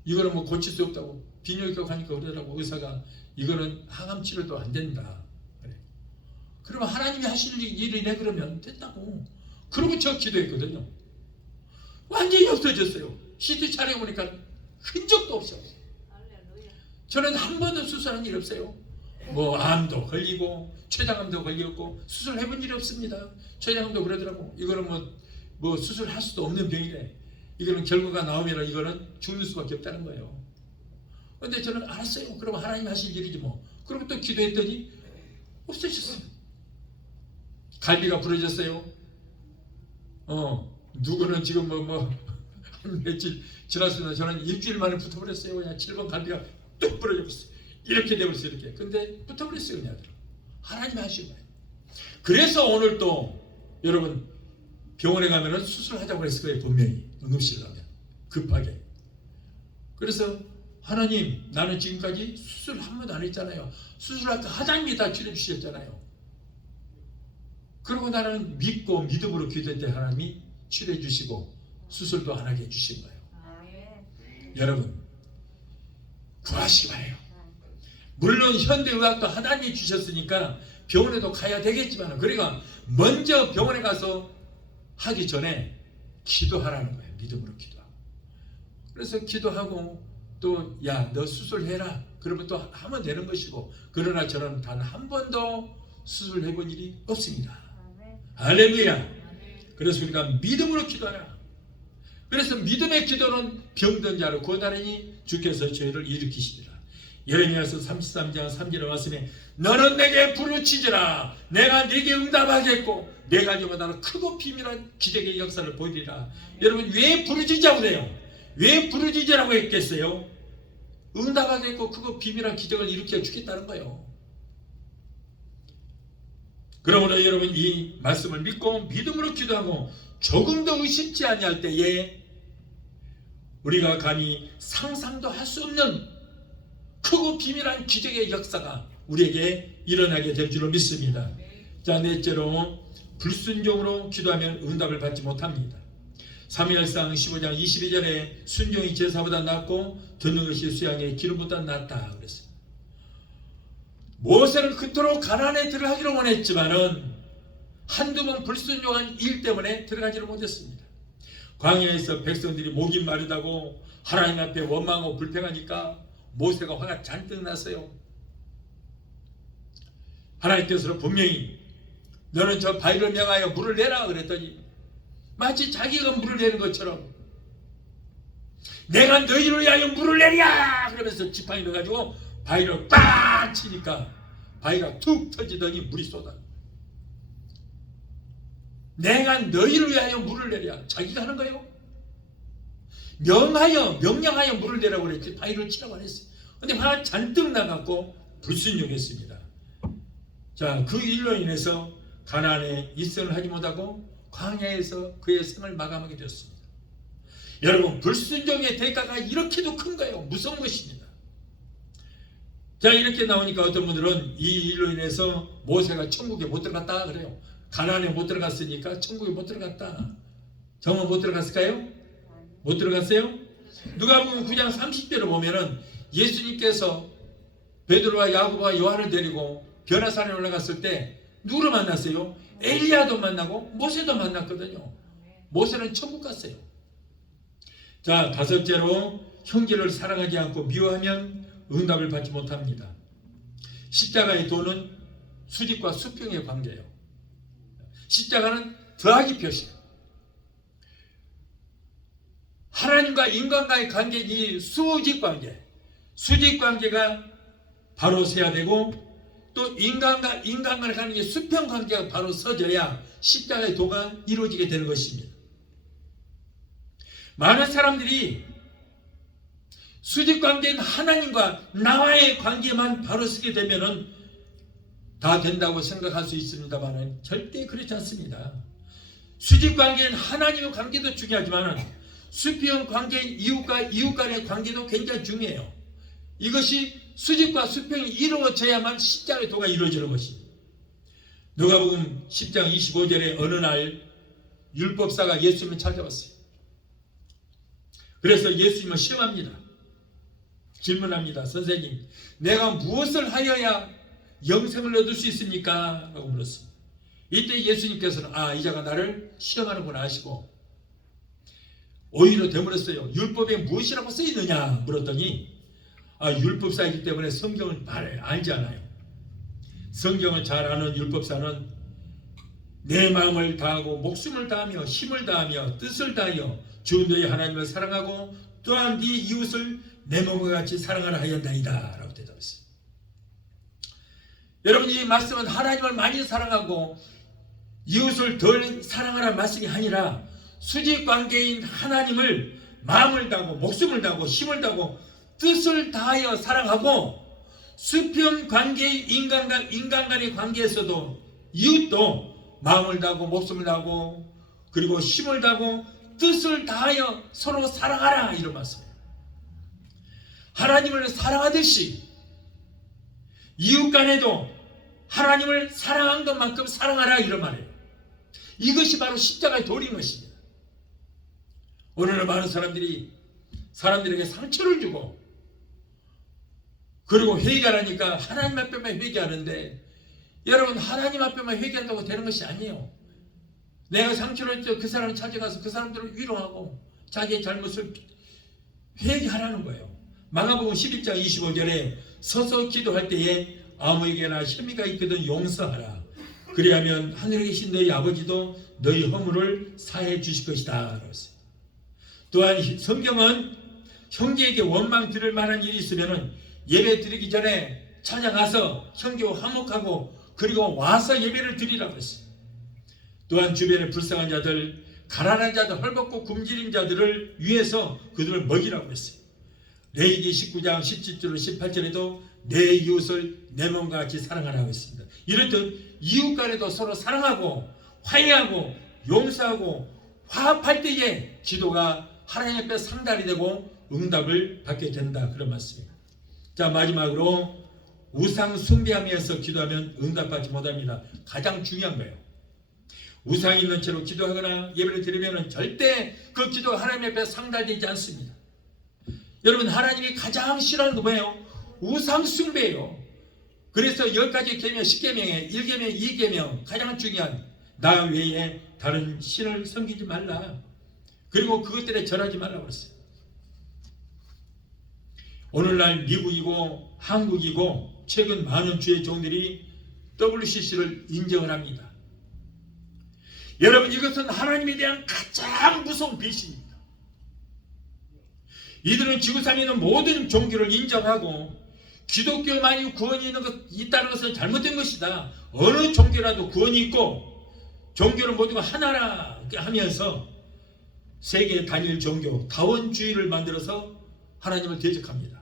이거는 뭐 고칠 수 없다고 비뇨기과 가니까 그러더라고. 의사가 이거는 항암 치료도 안 된다. 그래. 그러면 하나님이 하실 일이네 그러면 됐다고. 그러고 저 기도했거든요. 완전히 없어졌어요. CT 촬영해보니까 흔적도 없어요. 저는 한 번도 수술한 일 없어요. 뭐 암도 걸리고 췌장암도 걸렸고 수술해본 일이 없습니다. 췌장암도 그러더라고. 이거는 뭐 수술할 수도 없는 병이래. 이거는 결과가 나오면 이거는 죽는 수밖에 없다는 거예요. 근데 저는 알았어요. 그럼 하나님 하실 일이지 뭐. 그리고 또 기도했더니 없어졌어요. 갈비가 부러졌어요. 누구는 지금 한 며칠 지났으면 저는 일주일 만에 붙어버렸어요. 그냥 7번 갈비가 뚝 부러져버렸어요. 이렇게 되버렸어요. 이렇게. 근데 붙어버렸어요. 그냥. 하나님이 하신 거예요. 그래서 오늘 또 여러분 병원에 가면은 수술하자고 그랬을 거예요. 분명히 응급실 가면 급하게. 그래서 하나님, 나는 지금까지 수술 한 번도 안 했잖아요. 수술할 때 하나님이 다 치료 주셨잖아요. 그리고 나는 믿고 믿음으로 기도할 때 하나님이 치료해 주시고 수술도 안 하게 해주신 거예요. 여러분 구하시기 바래요. 물론 현대의학도 하나님이 주셨으니까 병원에도 가야 되겠지만, 그러니까 먼저 병원에 가서 하기 전에 기도하라는 거예요. 믿음으로 기도하고. 그래서 기도하고 또 야, 너 수술해라. 그러면 또 하면 되는 것이고, 그러나 저는 단 한 번도 수술해 본 일이 없습니다. 할렐루야. 그래서 우리가 믿음으로 기도하라. 그래서 믿음의 기도는 병든 자를 구하다니 주께서 저희를 일으키시리라. 예레미야서 33장 3절의 말씀에 너는 내게 부르짖으라. 내가 네게 응답하겠고 내가 너보다 크고 비밀한 기적의 역사를 보이리라. 여러분 왜 부르짖으라고 그래요? 왜 부르짖으라고 했겠어요? 응답하겠고 크고 비밀한 기적을 일으켜 주겠다는 거예요. 그러므로 여러분 이 말씀을 믿고 믿음으로 기도하고 조금도 의심치 아니할 때에 우리가 감히 상상도 할 수 없는 크고 비밀한 기적의 역사가 우리에게 일어나게 될 줄로 믿습니다. 자, 넷째로 불순종으로 기도하면 응답을 받지 못합니다. 사무엘상 15장 22절에 순종이 제사보다 낫고 듣는 것이 수양의 기름보다 낫다 그랬어요. 모세는 그토록 가나안에 들어가기를 원했지만은 한두 번 불순종한 일 때문에 들어가지를 못했습니다. 광야에서 백성들이 목이 마르다고 하나님 앞에 원망하고 불평하니까 모세가 화가 잔뜩 났어요. 하나님께서는 분명히 너는 저 바위를 명하여 물을 내라 그랬더니 마치 자기가 물을 내는 것처럼 내가 너희를 위하여 물을 내랴 그러면서 지팡이 넣어가지고 바위를 빡 치니까 바위가 툭 터지더니 물이 쏟아. 내가 너희를 위하여 물을 내랴. 자기가 하는 거예요. 명령하여 물을 내라고 그랬지 바위를 치라고 안 했어요. 근데 화가 잔뜩 나갖고 불순종했습니다. 자, 그 일로 인해서 가나안에 입성을 하지 못하고 광야에서 그의 생을 마감하게 되었습니다. 여러분 불순종의 대가가 이렇게도 큰 거예요. 무서운 것입니다. 자, 이렇게 나오니까 어떤 분들은 이 일로 인해서 모세가 천국에 못 들어갔다 그래요. 가나안에 못 들어갔으니까 천국에 못 들어갔다. 정말 못 들어갔을까요? 못 들어갔어요? 누가복음 9장 30절을 보면은 예수님께서 베드로와 야고보와 요한을 데리고 변화산에 올라갔을 때 누구를 만났어요? 엘리야도 만나고 모세도 만났거든요. 모세는 천국 갔어요. 자, 다섯째로 형제를 사랑하지 않고 미워하면 응답을 받지 못합니다. 십자가의 도는 수직과 수평의 관계예요. 십자가는 더하기 표시예요. 하나님과 인간과의 관계는 수직관계. 수직관계가 바로 서야 되고 또 인간과의 관계 수평관계가 바로 서져야 십자가의 도가 이루어지게 되는 것입니다. 많은 사람들이 수직관계인 하나님과 나와의 관계만 바로 서게 되면은 다 된다고 생각할 수 있습니다만 절대 그렇지 않습니다. 수직관계인 하나님의 관계도 중요하지만 수평관계인 이웃과 이웃 간의 관계도 굉장히 중요해요. 이것이 수직과 수평이 이루어져야만 십자가의 도가 이루어지는 것입니다. 누가복음 10장 25절에 어느 날 율법사가 예수님을 찾아왔어요. 그래서 예수님을 시험합니다. 질문합니다. 선생님, 내가 무엇을 하여야 영생을 얻을 수 있습니까? 라고 물었습니다. 이때 예수님께서는 이 자가 나를 시험하는구나 하시고 오히려 되물었어요. 율법에 무엇이라고 써있느냐 물었더니 율법사이기 때문에 성경을 알지 않아요. 성경을 잘 아는 율법사는 내 마음을 다하고 목숨을 다하며 힘을 다하며 뜻을 다하여 주 너희 하나님을 사랑하고 또한 네 이웃을 내 몸과 같이 사랑하라 하였나이다 라고 대답했어요. 여러분, 이 말씀은 하나님을 많이 사랑하고 이웃을 덜 사랑하라는 말씀이 아니라 수직관계인 하나님을 마음을 다하고 목숨을 다하고 힘을 다하고 뜻을 다하여 사랑하고 수평관계의 인간 간의 관계에서도 이웃도 마음을 다하고 목숨을 다하고 그리고 힘을 다하고 뜻을 다하여 서로 사랑하라, 이런 말씀이에요. 하나님을 사랑하듯이 이웃 간에도 하나님을 사랑한 것만큼 사랑하라, 이런 말이에요. 이것이 바로 십자가의 도리인 것입니다. 오늘은 많은 사람들이 사람들에게 상처를 주고 그리고 회개하라니까 하나님 앞에만 회개하는데, 여러분, 하나님 앞에만 회개한다고 되는 것이 아니에요. 내가 상처를 줘 그 사람을 찾아가서 그 사람들을 위로하고 자기의 잘못을 회개하라는 거예요. 마가복음 11장 25절에 서서 기도할 때에 아무에게나 혐의가 있거든 용서하라. 그리하면 하늘에 계신 너희 아버지도 너희 허물을 사해 주실 것이다. 또한 성경은 형제에게 원망 들을 만한 일이 있으면 예배 드리기 전에 찾아가서 형제와 화목하고 그리고 와서 예배를 드리라고 했어요. 또한 주변에 불쌍한 자들, 가난한 자들, 헐벗고 굶주린 자들을 위해서 그들을 먹이라고 했어요. 레위기 19장 17절 18절에도 내 이웃을 내 몸과 같이 사랑하라고 했습니다. 이렇듯 이웃 간에도 서로 사랑하고 화해하고 용서하고 화합할 때에 기도가 하나님 앞에 상달이 되고 응답을 받게 된다, 그런 말씀입니다. 자, 마지막으로 우상 숭배하면서 기도하면 응답받지 못합니다. 가장 중요한 거예요. 우상이 있는 채로 기도하거나 예배를 드리면 절대 그 기도가 하나님 앞에 상달되지 않습니다. 여러분, 하나님이 가장 싫어하는 거 뭐예요? 우상 숭배예요. 그래서 10가지 계명, 10계명에 1계명, 2계명 가장 중요한 나 외에 다른 신을 섬기지 말라. 그리고 그것들에 절하지 말라고 그랬어요. 오늘날 미국이고 한국이고 최근 많은 주의 종들이 WCC를 인정을 합니다. 여러분, 이것은 하나님에 대한 가장 무서운 배신입니다. 이들은 지구상에 있는 모든 종교를 인정하고 기독교만이 구원이 있다는 것은 잘못된 것이다. 어느 종교라도 구원이 있고 종교는 모두가 하나라 하면서 세계 단일 종교 다원주의를 만들어서 하나님을 대적합니다.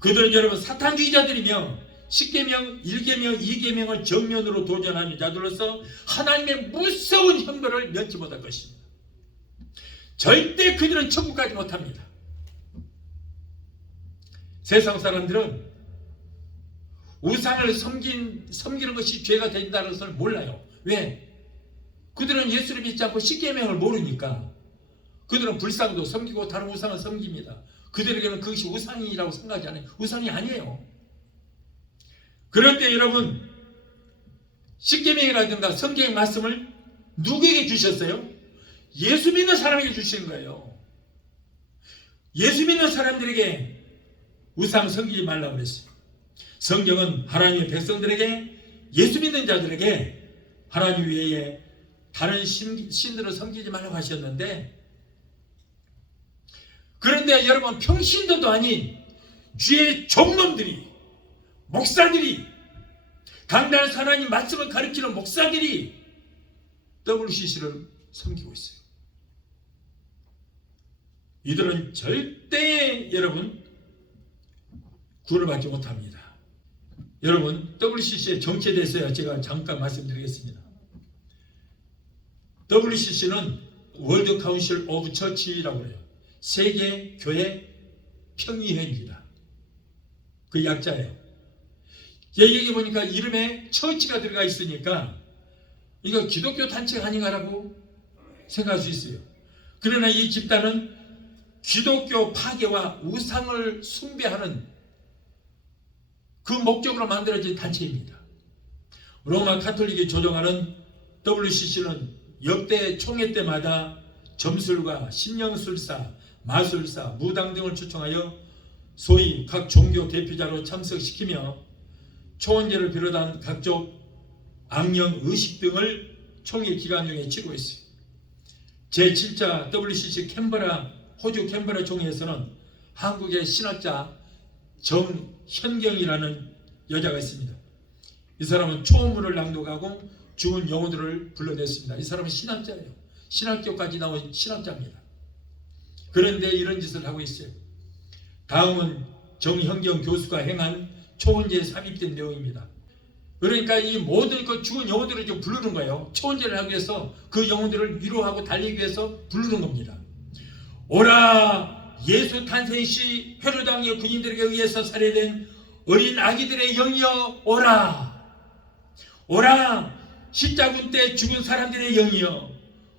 그들은 여러분 사탄주의자들이며 10계명, 1계명, 2계명을 정면으로 도전하는 자들로서 하나님의 무서운 형벌을 면치 못할 것입니다. 절대 그들은 천국 가지 못합니다. 세상 사람들은 우상을 섬기는 것이 죄가 된다는 것을 몰라요. 왜? 그들은 예수를 믿지 않고 10계명을 모르니까 그들은 불상도 섬기고 다른 우상을 섬깁니다. 그들에게는 그것이 우상이라고 생각하지 않아요. 우상이 아니에요. 그런데 여러분, 10계명이라든가 성경의 말씀을 누구에게 주셨어요? 예수 믿는 사람에게 주시는 거예요. 예수 믿는 사람들에게 우상 섬기지 말라고 그랬어요. 성경은 하나님의 백성들에게, 예수 믿는 자들에게 하나님 외에 다른 신들을 섬기지 말라고 하셨는데, 그런데 여러분, 평신도도 아닌 주의 종놈들이, 목사들이, 강단 하나님 말씀을 가르치는 목사들이 WCC를 섬기고 있어요. 이들은 절대 여러분 구원을 받지 못합니다. 여러분, WCC의 정체에 대해서 제가 잠깐 말씀드리겠습니다. WCC는 월드 카운실 오브 처치라고 해요. 세계 교회 평의회입니다. 그 약자예요. 여기 보니까 이름에 처치가 들어가 있으니까 이거 기독교 단체가 아닌가라고 생각할 수 있어요. 그러나 이 집단은 기독교 파괴와 우상을 숭배하는 그 목적으로 만들어진 단체입니다. 로마 가톨릭이 조정하는 WCC는 역대 총회 때마다 점술가, 신령술사, 마술사, 무당 등을 초청하여 소위 각 종교 대표자로 참석시키며 초원제를 비롯한 각종 악령 의식 등을 총회 기간 중에 치고 있어요. 제7차 WCC 캔버라, 호주 캔버라 총회에서는 한국의 신학자 정현경이라는 여자가 있습니다. 이 사람은 초음물을 낭독하고 죽은 영혼들을 불러냈습니다. 이 사람은 신학자예요. 신학교까지 나온 신학자입니다. 그런데 이런 짓을 하고 있어요. 다음은 정형경 교수가 행한 초혼제에 삽입된 내용입니다. 그러니까 이 모든 그 죽은 영혼들을 좀 부르는 거예요. 초혼제를 하기 위해서 그 영혼들을 위로하고 달리기 위해서 부르는 겁니다. 오라 예수 탄생시 헤롯 왕의 군인들에게 의해서 살해된 어린 아기들의 영이여 오라. 오라 십자군 때 죽은 사람들의 영이여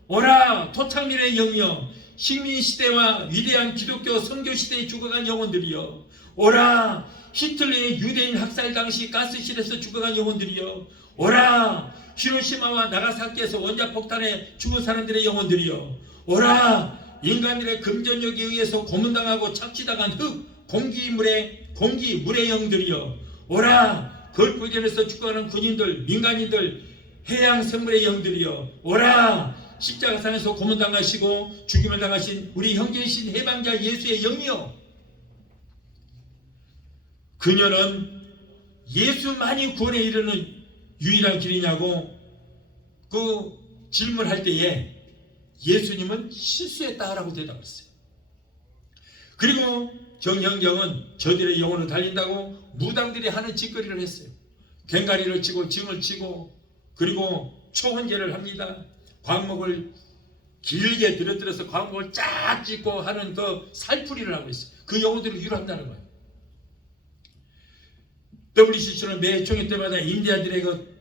오라 토착민의 영이여 식민시대와 위대한 기독교 선교시대에 죽어간 영혼들이여 오라 히틀러의 유대인 학살 당시 가스실에서 죽어간 영혼들이여 오라 히로시마와 나가사키에서 원자폭탄에 죽은 사람들의 영혼들이여 오라 인간들의 금전력에 의해서 고문당하고 착취당한 흙 공기물의 영들이여 오라 걸프전에서 죽어가는 군인들 민간인들 해양 생물의 영들이여 오라 십자가상에서 고문당하시고 죽임을 당하신 우리 형제이신 해방자 예수의 영이여 그녀는 예수만이 구원에 이르는 유일한 길이냐고 그 질문할 때에 예수님은 실수했다라고 대답했어요. 그리고 정형경은 저들의 영혼을 달린다고 무당들이 하는 짓거리를 했어요. 괭가리를 치고 증을 치고 그리고 초혼제를 합니다. 광목을 길게 들어들어서 광목을 쫙 찢고 하는 그 살풀이를 하고 있어요. 그 영혼들을 위로한다는 거예요. WCC는 매 총회 때마다 인디안들의 그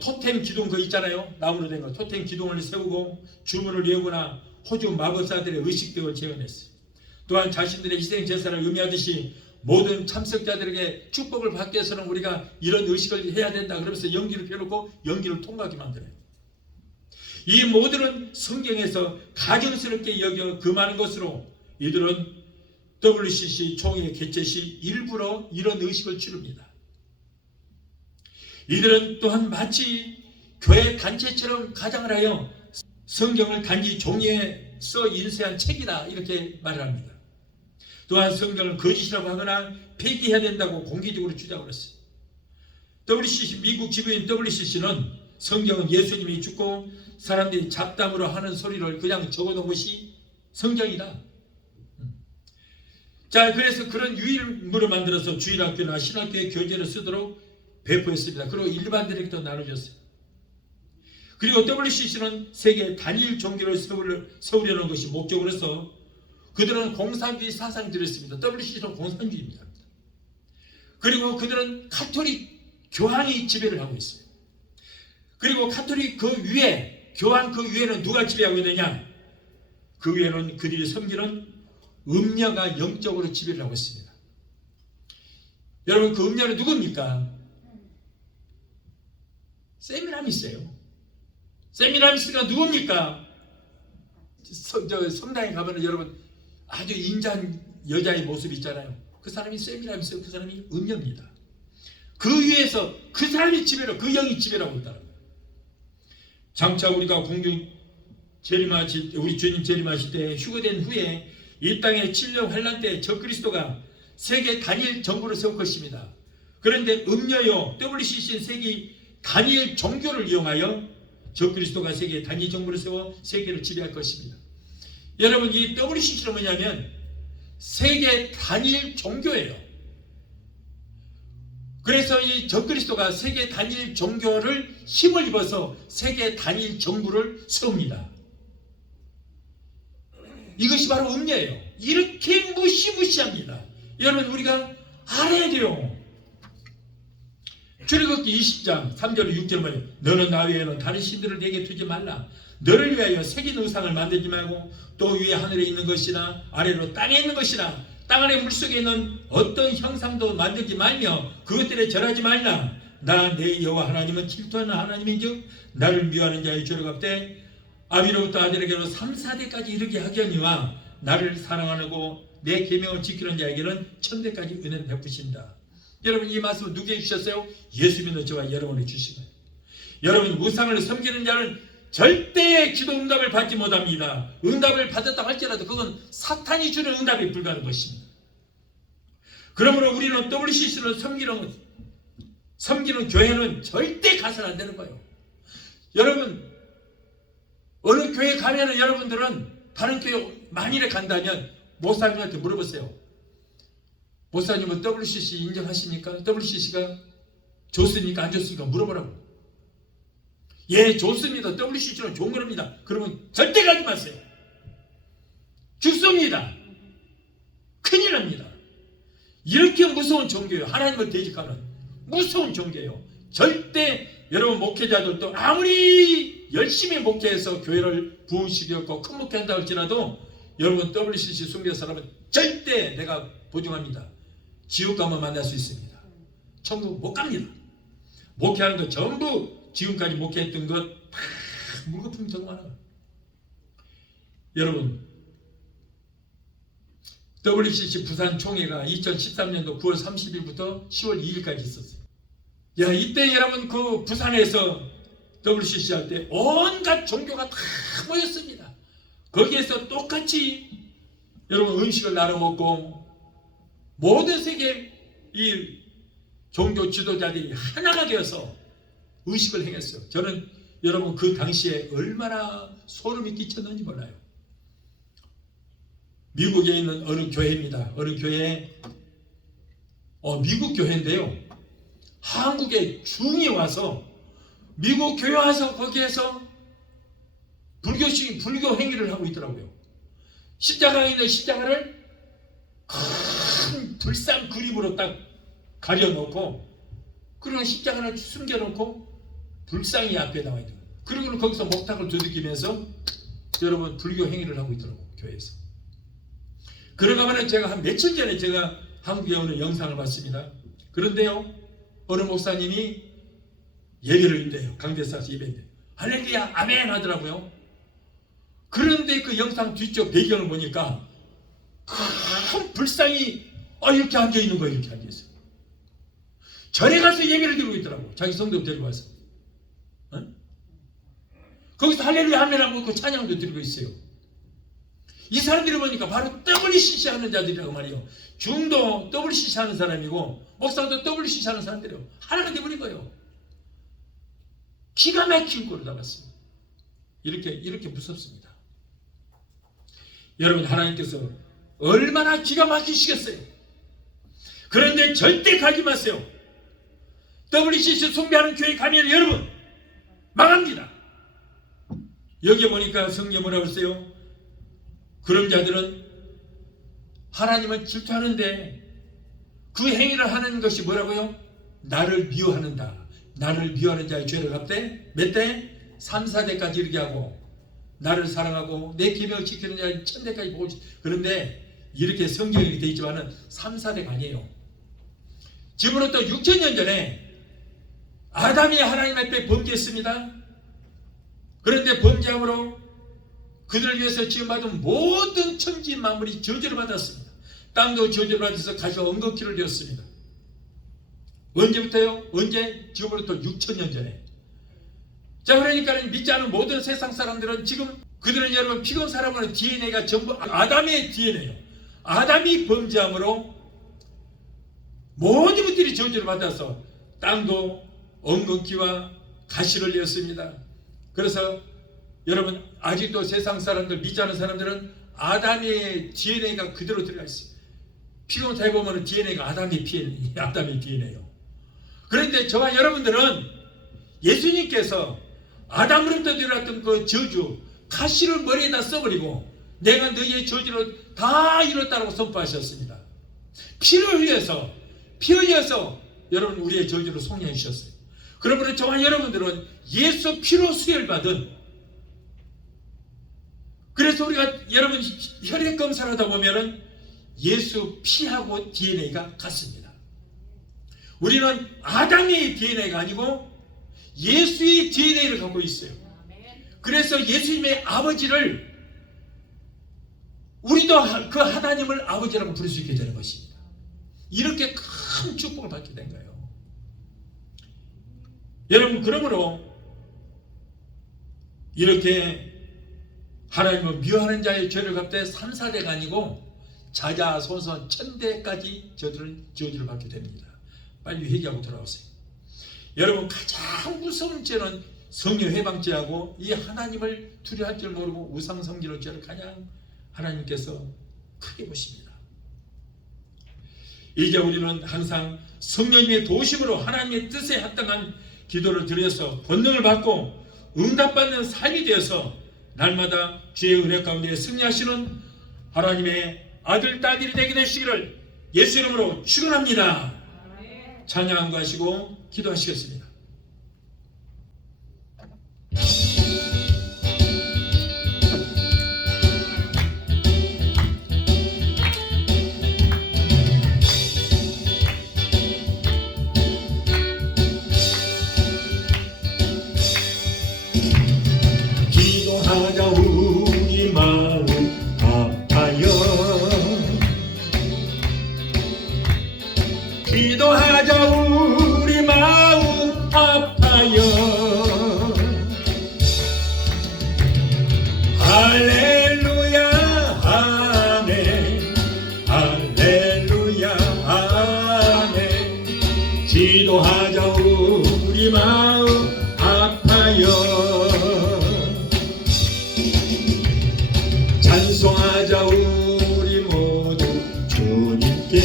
토템 기둥 그 있잖아요. 나무로 된 거 토템 기둥을 세우고 주문을 외우거나 호주 마법사들의 의식등을 재현했어요. 또한 자신들의 희생 제사를 의미하듯이 모든 참석자들에게 축복을 받기 위해서는 우리가 이런 의식을 해야 된다 그러면서 연기를 펴놓고 연기를 통과하게 만들어요. 이 모두는 성경에서 가증스럽게 여겨 금하는 것으로 이들은 WCC 총회 개최 시 일부러 이런 의식을 치릅니다. 이들은 또한 마치 교회 단체처럼 가장을 하여 성경을 단지 종이에 써 인쇄한 책이다 이렇게 말을 합니다. 또한 성경을 거짓이라고 하거나 폐기해야 된다고 공개적으로 주장을 했어요. WCC 미국 지부인 WCC는 성경은 예수님이 죽고 사람들이 잡담으로 하는 소리를 그냥 적어놓은 것이 성경이다. 자, 그래서 그런 유일물을 만들어서 주일학교나 신학교의 교재를 쓰도록 배포했습니다. 그리고 일반들에게도 나눠줬어요. 그리고 WCC는 세계 단일 종교를 세우려는 것이 목적으로서 그들은 공산주의 사상을 들였습니다. WCC는 공산주의입니다. 그리고 그들은 가톨릭 교황이 지배를 하고 있어요. 그리고 가톨릭 그 위에 교황 그 위에는 누가 지배하고 있느냐? 그 위에는 그들이 섬기는 음녀가 영적으로 지배를 하고 있습니다. 여러분 그 음녀는 누굽니까? 세미라미스예요. 세미라미스가 누굽니까? 성당에 가면 여러분 아주 인자한 여자의 모습 있잖아요. 그 사람이 세미라미스예요. 그 사람이 음녀입니다. 그 위에서 그 사람이 지배로 그 영이 지배라고 있다는 거예요. 장차 우리가 공중 재림하실 우리 주님 재림하실 때 휴거된 후에 이 땅의 7년 환란 때 적그리스도가 세계 단일 정부를 세울 것입니다. 그런데 음녀요 WCC는 세계 단일 종교를 이용하여 적그리스도가 세계 단일 정부를 세워 세계를 지배할 것입니다. 여러분 이 WCC는 뭐냐면 세계 단일 종교예요. 그래서 이 적그리스도가 세계 단일 종교를 힘을 입어서 세계 단일 정부를 세웁니다. 이것이 바로 음녀예요. 이렇게 무시무시합니다. 여러분 우리가 알아야 돼요. 출애굽기 20장 3절 6절 뭐예요? 너는 나 외에는 다른 신들을 내게 두지 말라. 너를 위하여 새긴 의상을 만들지 말고 또 위에 하늘에 있는 것이나 아래로 땅에 있는 것이나 땅 아래 물속에 있는 어떤 형상도 만들지 말며 그것들에 절하지 말라. 나 내 여호와 하나님은 질투하는 하나님인즉 나를 미워하는 자의 죄를 갚되 아비로부터 아들에게로 3, 4대까지 이르게 하려니와 나를 사랑하고 내 계명을 지키는 자에게는 천대까지 은혜를 베푸신다. 여러분 이 말씀을 누구에게 주셨어요? 예수 믿는 저와 여러분에게 주신 거예요. 여러분 우상을 섬기는 자는 절대 기도 응답을 받지 못합니다. 응답을 받았다 할지라도 그건 사탄이 주는 응답에 불과한 것입니다. 그러므로 우리는 WCC를 섬기는 교회는 절대 가서는 안 되는 거예요. 여러분, 어느 교회 가면은 여러분들은 다른 교회 만일에 간다면 목사님한테 물어보세요. 목사님은 WCC 인정하십니까? WCC가 좋습니까? 안 좋습니까? 물어보라고. 예, 좋습니다. WCC는 좋은 겁니다. 그러면 절대 가지 마세요. 죽습니다. 큰일 납니다. 이렇게 무서운 종교예요. 하나님을 대적하는 무서운 종교예요. 절대 여러분 목회자들도 아무리 열심히 목회해서 교회를 부흥시켰고 큰 목회한다 할지라도 여러분 WCC 숭배 사람은 절대 내가 보증합니다. 지옥 가면 만날 수 있습니다. 천국 못 갑니다. 목회하는 거 전부 지금까지 목회했던 것 다 물거품 정말. 여러분 WCC 부산 총회가 2013년도 9월 30일부터 10월 2일까지 있었어요. 야, 이때 여러분 그 부산에서 WCC 할 때 온갖 종교가 다 모였습니다. 거기에서 똑같이 여러분 음식을 나눠 먹고 모든 세계 이 종교 지도자들이 하나가 되어서 의식을 행했어요. 저는 여러분 그 당시에 얼마나 소름이 끼쳤는지 몰라요. 미국에 있는 어느 교회입니다. 어느 교회에 미국 교회인데요. 한국에 중이 와서 미국 교회 와서 거기에서 불교 행위를 하고 있더라고요. 십자가에 있는 십자가를 큰 불상 그림으로 딱 가려놓고 그리고 십자가를 숨겨놓고 불상이 앞에 나와 있는 거예요. 그리고 거기서 목탁을 두들기면서 여러분 불교 행위를 하고 있더라고요. 교회에서. 그러가면 제가 한 며칠 전에 제가 한국에 오는 영상을 봤습니다. 그런데요, 어느 목사님이 예배를 인대요. 강대사에서 예배인데 할렐루야 아멘 하더라고요. 그런데 그 영상 뒤쪽 배경을 보니까 큰 불상이 이렇게 앉아있는 거예요. 이렇게 앉아있어요. 절에 가서 예배를 드리고 있더라고. 자기 성도 데리고 와서. 거기서 할렐루야 아멘 하고 그 찬양도 드리고 있어요. 이 사람들이 보니까 바로 WCC 하는 자들이라고 말이에요. 중도 WCC 하는 사람이고 목사도 WCC 하는 사람들이에요. 하나가 되버린 거예요. 기가 막힌 꼴을 담았습니다. 이렇게 무섭습니다. 여러분 하나님께서 얼마나 기가 막히시겠어요. 그런데 절대 가지 마세요. WCC 숭배하는 교회 가면 여러분 망합니다. 여기 보니까 성경에 뭐라고 했어요? 그런 자들은 하나님을 질투하는데 그 행위를 하는 것이 뭐라고요? 나를 미워하는다. 나를 미워하는 자의 죄를 갚되 몇 대? 3, 4대까지 이르게 하고 나를 사랑하고 내 계명을 지키는 자의 1000대까지 보고. 그런데 이렇게 성경이 되어 있지만은 3, 4대가 아니에요. 지금으로부터 6000년 전에 아담이 하나님 앞에 범죄했습니다. 그런데 범죄함으로 그들을 위해서 지음받은 모든 천지 만물이 저주를 받았습니다. 땅도 저주를 받아서 가시와 엉겅퀴를 되었습니다. 언제부터요? 언제? 지금으로부터 6000년 전에. 자, 그러니까 믿지 않은 모든 세상 사람들은 지금 그들은 여러분 피금 사람은 DNA가 전부 아담의 DNA예요. 아담이 범죄함으로 모든 것들이 저주를 받아서 땅도 엉겅퀴와 가시를 내었습니다. 그래서 여러분 아직도 세상 사람들 믿지 않은 사람들은 아담의 DNA가 그대로 들어가 있어요. 피검사해 보면 DNA가 아담의 DNA예요. 그런데 저와 여러분들은 예수님께서 아담으로부터 들어왔던 그 저주 가시를 머리에다 써버리고 내가 너희의 저주를 다 이뤘다고 선포하셨습니다. 피를 흘려서 피 흘려서 여러분 우리의 저주를 속량해 주셨어요. 그러므로 저와 여러분들은 예수 피로 수혈받은, 그래서 우리가 여러분 혈액 검사를 하다 보면은 예수 피하고 DNA가 같습니다. 우리는 아담의 DNA가 아니고 예수의 DNA를 갖고 있어요. 그래서 예수님의 아버지를 우리도 그 하나님을 아버지라고 부를 수 있게 되는 것입니다. 이렇게 큰 축복을 받게 된 거예요. 여러분 그러므로 이렇게 하나님을 미워하는 자의 죄를 갚되 3, 4대가 아니고 자자손손 1000대까지 저주를 받게 됩니다. 빨리 회개하고 돌아오세요. 여러분, 가장 무서운 죄는 성령 회방죄하고 이 하나님을 두려워할 줄 모르고 우상 섬기는 죄를 가장 하나님께서 크게 보십니다. 이제 우리는 항상 성령님의 도심으로 하나님의 뜻에 합당한 기도를 드려서 권능을 받고 응답받는 삶이 되어서 날마다 주의 은혜 가운데 승리하시는 하나님의 아들, 딸들이 되게 되시기를 예수 이름으로 축원합니다. 찬양하고 하시고 기도하시겠습니다. 기도하자 우리 마음 아파요. 기도하자 우리 마음 아파요. 할렐루야 아멘. 할렐루야 아멘. 기도하자 우리 마음 아파요. 찬송하자 우리 모두 주님께.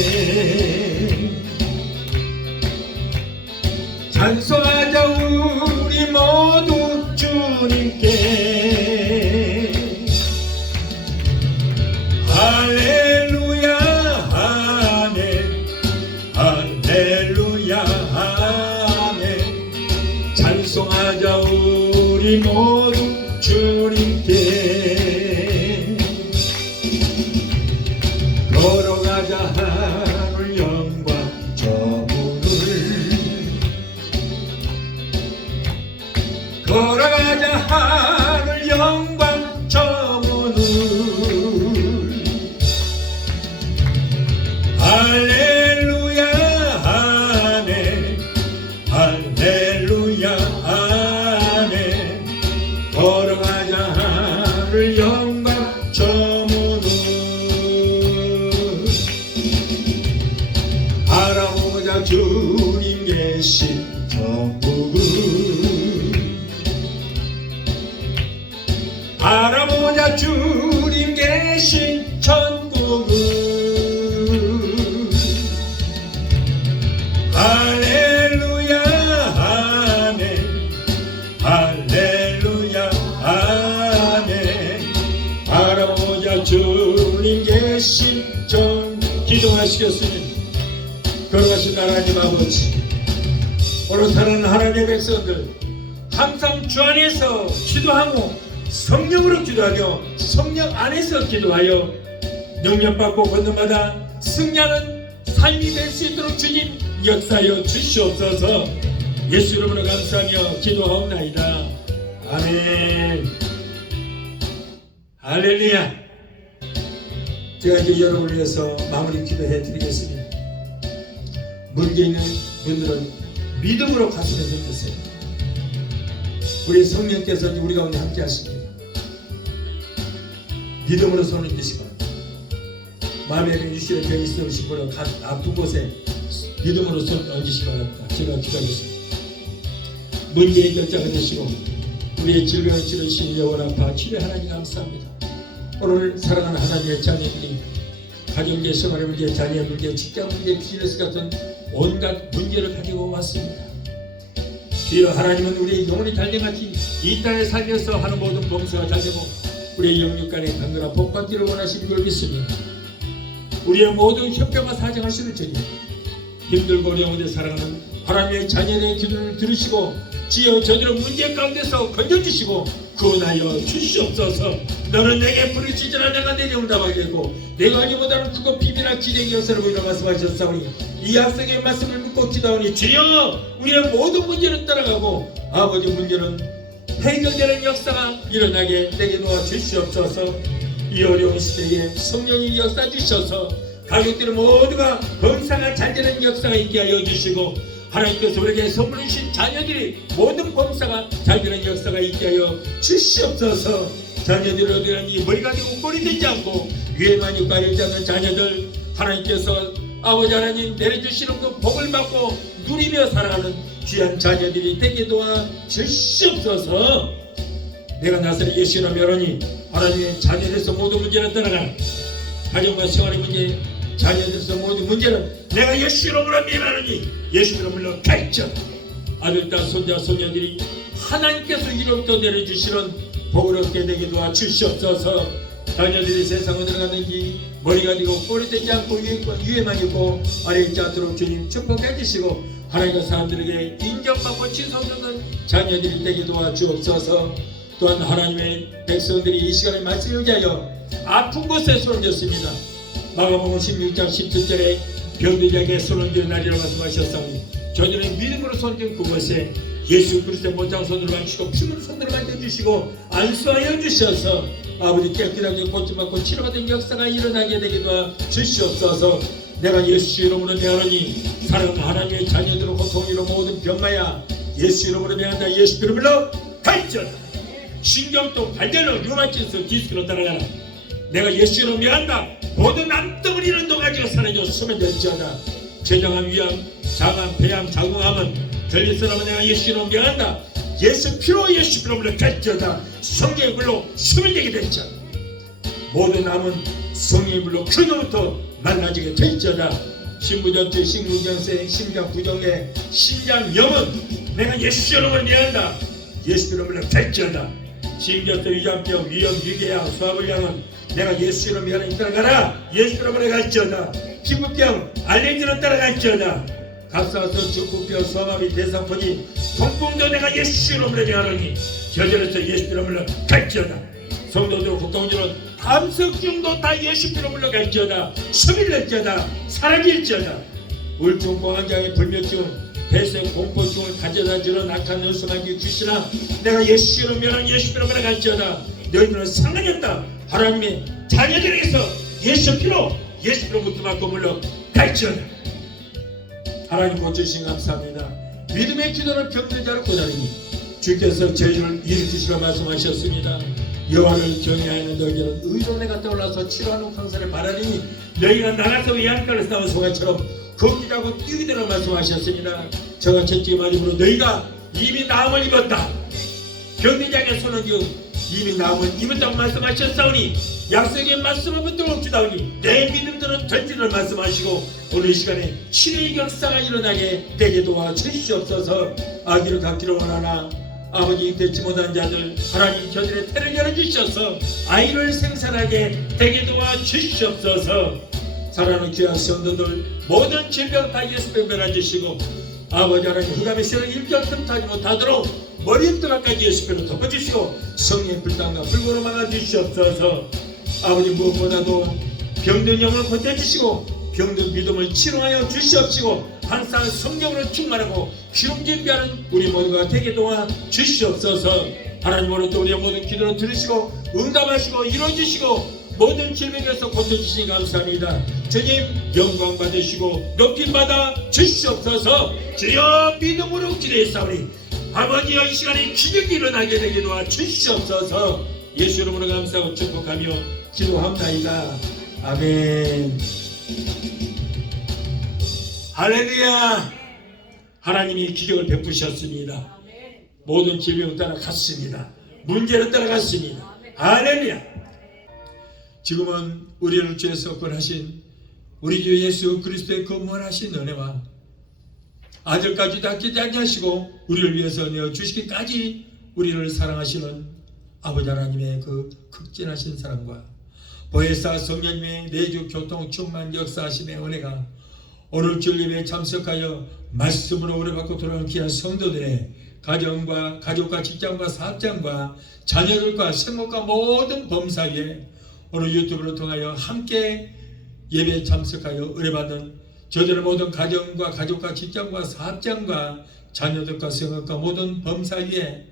찬송하자 우리 모두 주님께. 할렐루야 아멘. 할렐루야 아멘. 찬송하자 우리 모두 주님께. 걸어가자 하늘 영광 저 문을. 걸어가자 하늘 영광 저 문을. 할렐루야 아멘. 할렐루야 아멘. 걸어가자 하늘 영광 저 문을. 알아보자 주님 계신 천국을. 알아보자 주님 계신 천국을. 할렐루야 아멘. 할렐루야 아멘. 알아보자 주님 계신 천국. 기도하시겠습니다. 걸어가신 하나님 아버지, 오늘 사는 하나님의 백성들 항상 주 안에서 기도하고 성령으로 기도하며 성령 안에서 기도하여 능력받고 권능받아 승리하는 삶이 될 수 있도록 주님 역사하여 주시옵소서. 예수 이름으로 감사하며 기도하옵나이다. 아멘. 할렐루야. 제가 이제 여러분을 위해서 마무리 기도해 드리겠습니다. 문제 있는 분들은 믿음으로 가슴에 던지세요. 우리 성령께서 우리 가운데 함께 하십니다. 믿음으로 손을 드시고 마음에 유시에 병이 있으신 분은 아픈 곳에 믿음으로 손 얹으시기 바랍니다. 제가 기도하겠습니다. 문제 해결자가 되시고 우리의 질병을 치르신 영원 아파 치료 하나님 감사합니다. 오늘 사랑하는 하나님의 자녀들이 가정계, 생활의 문제, 자녀의 문제, 직장 문제, 비즈니스 같은 온갖 문제를 가지고 왔습니다. 주여 하나님은 우리의 영혼이 달려같이 이 땅에 살면서 하는 모든 범사가 달리고 우리의 영육간에 강건한 복받기를 원하시는 걸 믿습니다. 우리의 모든 협병과 사정하시는 주님, 힘들고 어려운데 사랑하는 하나님의 자녀의 기도를 들으시고 지어 저들의 문제 가운데서 건져주시고 구원하여 주시옵소서. 너는 내게 부르짖으라 내가 내게 응답하겠고 내가 아니보다는 크고 비밀한 기대의 역사를 보이라 말씀하셨사오니 이 약속의 말씀을 묻고 기도하오니 주여 우리의 모든 문제는 따라가고 아버지 문제는 해결되는 역사가 일어나게 내게 놓아 주시옵소서. 이 어려운 시대에 성령이 역사 주셔서 가족들 모두가 범사가 잘 되는 역사가 있게 하여 주시고 하나님께서 우리에게 선물해 주신 자녀들이 모든 범사가 잘 되는 역사가 있게 하여 주시옵소서. 자녀들이 어디라니 머리가 되고 꼴이 되지 않고 위에만 있고 아래지 않는 자녀들 하나님께서 아버지 하나님 내려주시는 그 복을 받고 누리며 살아가는 귀한 자녀들이 되게 도와 주시옵소서. 내가 나서는 예수 이름으로 명하노니 하나님의 자녀들에서 모든 문제는 떠나가 가정과 생활의 문제, 자녀들에서 모든 문제는 내가 예수 이름으로 명하노니 예수 이름으로 갈지어다. 아들, 딸, 손자, 손녀들이 하나님께서 이로부터 내려주시는 복을 얻게 되게 도와 주시옵소서. 자녀들이 세상에 들어가는지 머리가 되고 꼬리 되지 않고 위에만 있고 아래에 있지 않도록 주님 축복해 주시고 하나님과 사람들에게 인정받고 칭송받는 자녀들이 되게 도와 주옵소서. 또한 하나님의 백성들이 이 시간에 말씀을 위하여 아픈 곳에 손을 졌습니다. 마가복음 16장 17절에 병든 자에게 손을 든 날이라고 말씀하셨사오니 저들은 믿음으로 손든 그곳에 예수 그리스도의 못장 손으로 만지시고 피물 손으로 만져주시고 안수하여 주셔서 아버지 깨끗하게 고침받고 치료받은 역사가 일어나게 되게 도와 주시옵소서. 내가 예수 이름으로 명하노니 사랑하는 하나님의 자녀들의 고통으로 모든 병마야 예수 이름으로 명한다. 예수 이름으로 갈지어다. 신경통, 발열로, 류마티스, 디스크로 따라가라. 내가 예수 이름으로 명한다. 모든 암덩어리를 너가지고 사라졌으면 될지어다. 제정함, 위암, 장암, 폐암, 자궁암은 들릴 사람은 내가 예수 이름으로 명한다. 예수 피로 예수 이름으로 갈지어다. 성령의 불로 숨을 내게 될지어다. 모든 암은 성령의 불로 그로부터 만나지게 될지어다. 신부전증, 심근경색, 심장부종의 신장염은 내가 예수 이름으로 명한다. 예수 이름으로 갈지어다. 심전증, 위장병, 위염, 위궤양, 소화불량은 내가 예수 이름으로 명하니 따라가라. 예수 이름으로 갈지어다. 피부병, 알레르기로 따라갈지어다. 갑상선, 중풍병, 소아마비, 대상포진, 통풍도 내가 예수 이름으로 명하노니 저절에서 예수 이름으로 갈지어다. 성도들 고통주는 담석증도 다 예수 이름으로 갈지어다. 수밀낼지어다. 사라질지어다. 우울증, 공황장애, 불면증, 폐쇄, 공포증을 가져다 주는 악한 연수만기 주시나 내가 예수 이름으로 명하는 예수 이름으로 갈지어다. 너희들은 상관이 없다. 하나님의 자녀들에게서 예수 피로 예수 피로부터 받고 물러 갈지어다. 하나님 고쳐주신 감사합니다. 믿음의 기도를 병든 자를 고다리니 주께서 저희를 일으키시라 말씀하셨습니다. 여호와를 경외하는 너희들은 의로 내가 떠올라서 치료하는 강사를 바라니 너희가 나가서 외양간을 싸운 소가처럼 거기라고 뛰기되라 말씀하셨습니다. 저가 채찍 맞음으로 너희가 이미 나음을 입었다. 병든 자에게 손을 지어 이미 나음을 입었다고 말씀하셨사오니 약속의 말씀을 붙들어 주다오니 내 믿음들은 될지를 말씀하시고 오늘 이 시간에 치료의 역사가 일어나게 되게 도와 주시옵소서. 아기를 갖기를 원하나 아버지 되지 못한 자들 하나님 저들의 태를 열어주셔서 아이를 생산하게 되게 도와 주시옵소서. 사랑하는 귀한 성도들 모든 질병 다 예수께 면해주시고 아버지 하나님 흑암의 세를 일절 틈타지 못하도록 머리부터까지 예수께로 덮어주시고 성령의 불당과 불구로 막아주시옵소서. 아버지 무엇보다도 병든 영을 고쳐주시고 병든 믿음을 치료하여 주시옵시고 항상 성령으로 충만하고 기름진비하는 우리 모두가 되게 도와 주시옵소서. 하나님 오늘도 우리의 모든 기도를 들으시고 응답하시고 이루어주시고 모든 질병에서 고쳐주시니 감사합니다. 주님 영광 받으시고 높임 받아 주시옵소서. 주여 믿음으로 기도했사오니 아버지여 이 시간에 기적이 일어나게 되게 도와 주시옵소서. 예수 이름으로 감사하고 축복하며 기도합나이다. 아멘. 할렐루야. 하나님이 기적을 베푸셨습니다. 모든 질병 따라갔습니다. 문제는 따라갔습니다. 할렐루야. 지금은 우리를 주에서 권하신 우리 주 예수 그리스도의 그 무한하신 은혜와 아들까지 닦이지 아니하시고 우리를 위해서 내어주시기까지 우리를 사랑하시는 아버지 하나님의 그 극진하신 사랑과 보혜사 성령님의 내주 교통 충만 역사하심의 은혜가 오늘 주일예배에 참석하여 말씀으로 우려받고 돌아오는 귀한 성도들의 가정과 가족과 직장과 사업장과 자녀들과 생목과 모든 범사에 오늘 유튜브를 통하여 함께 예배에 참석하여 의뢰받는 저들의 모든 가정과 가족과 직장과 사업장과 자녀들과 생업과 모든 범사 위에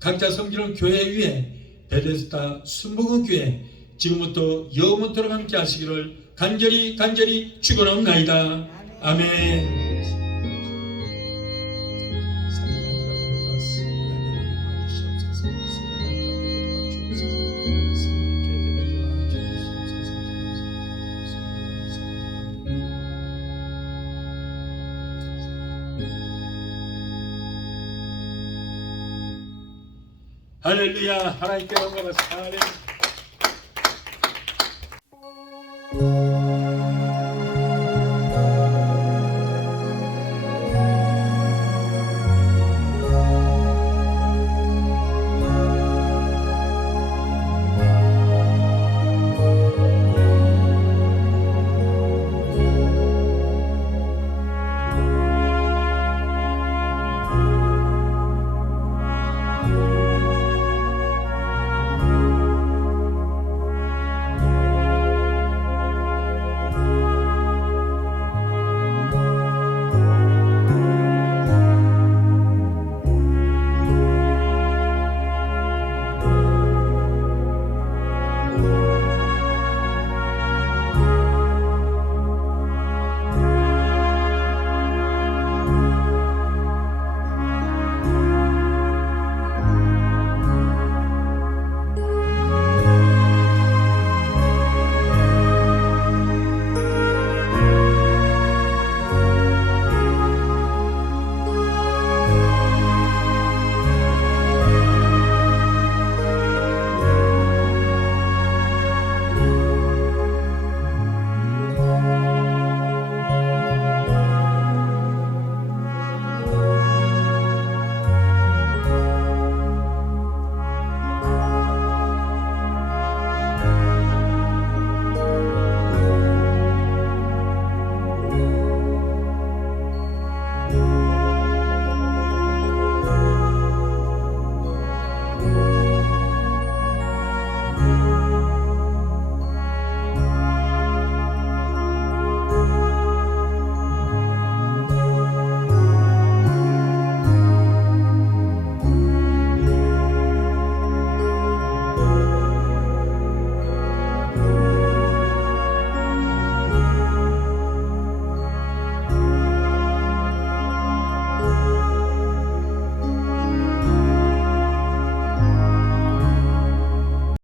각자 섬기는 교회 위에 베데스다 순복음교회 지금부터 영원토록 함께 하시기를 간절히 축원합나이다. 아멘. 할렐루야. 하나님께 영광을. 할렐루야.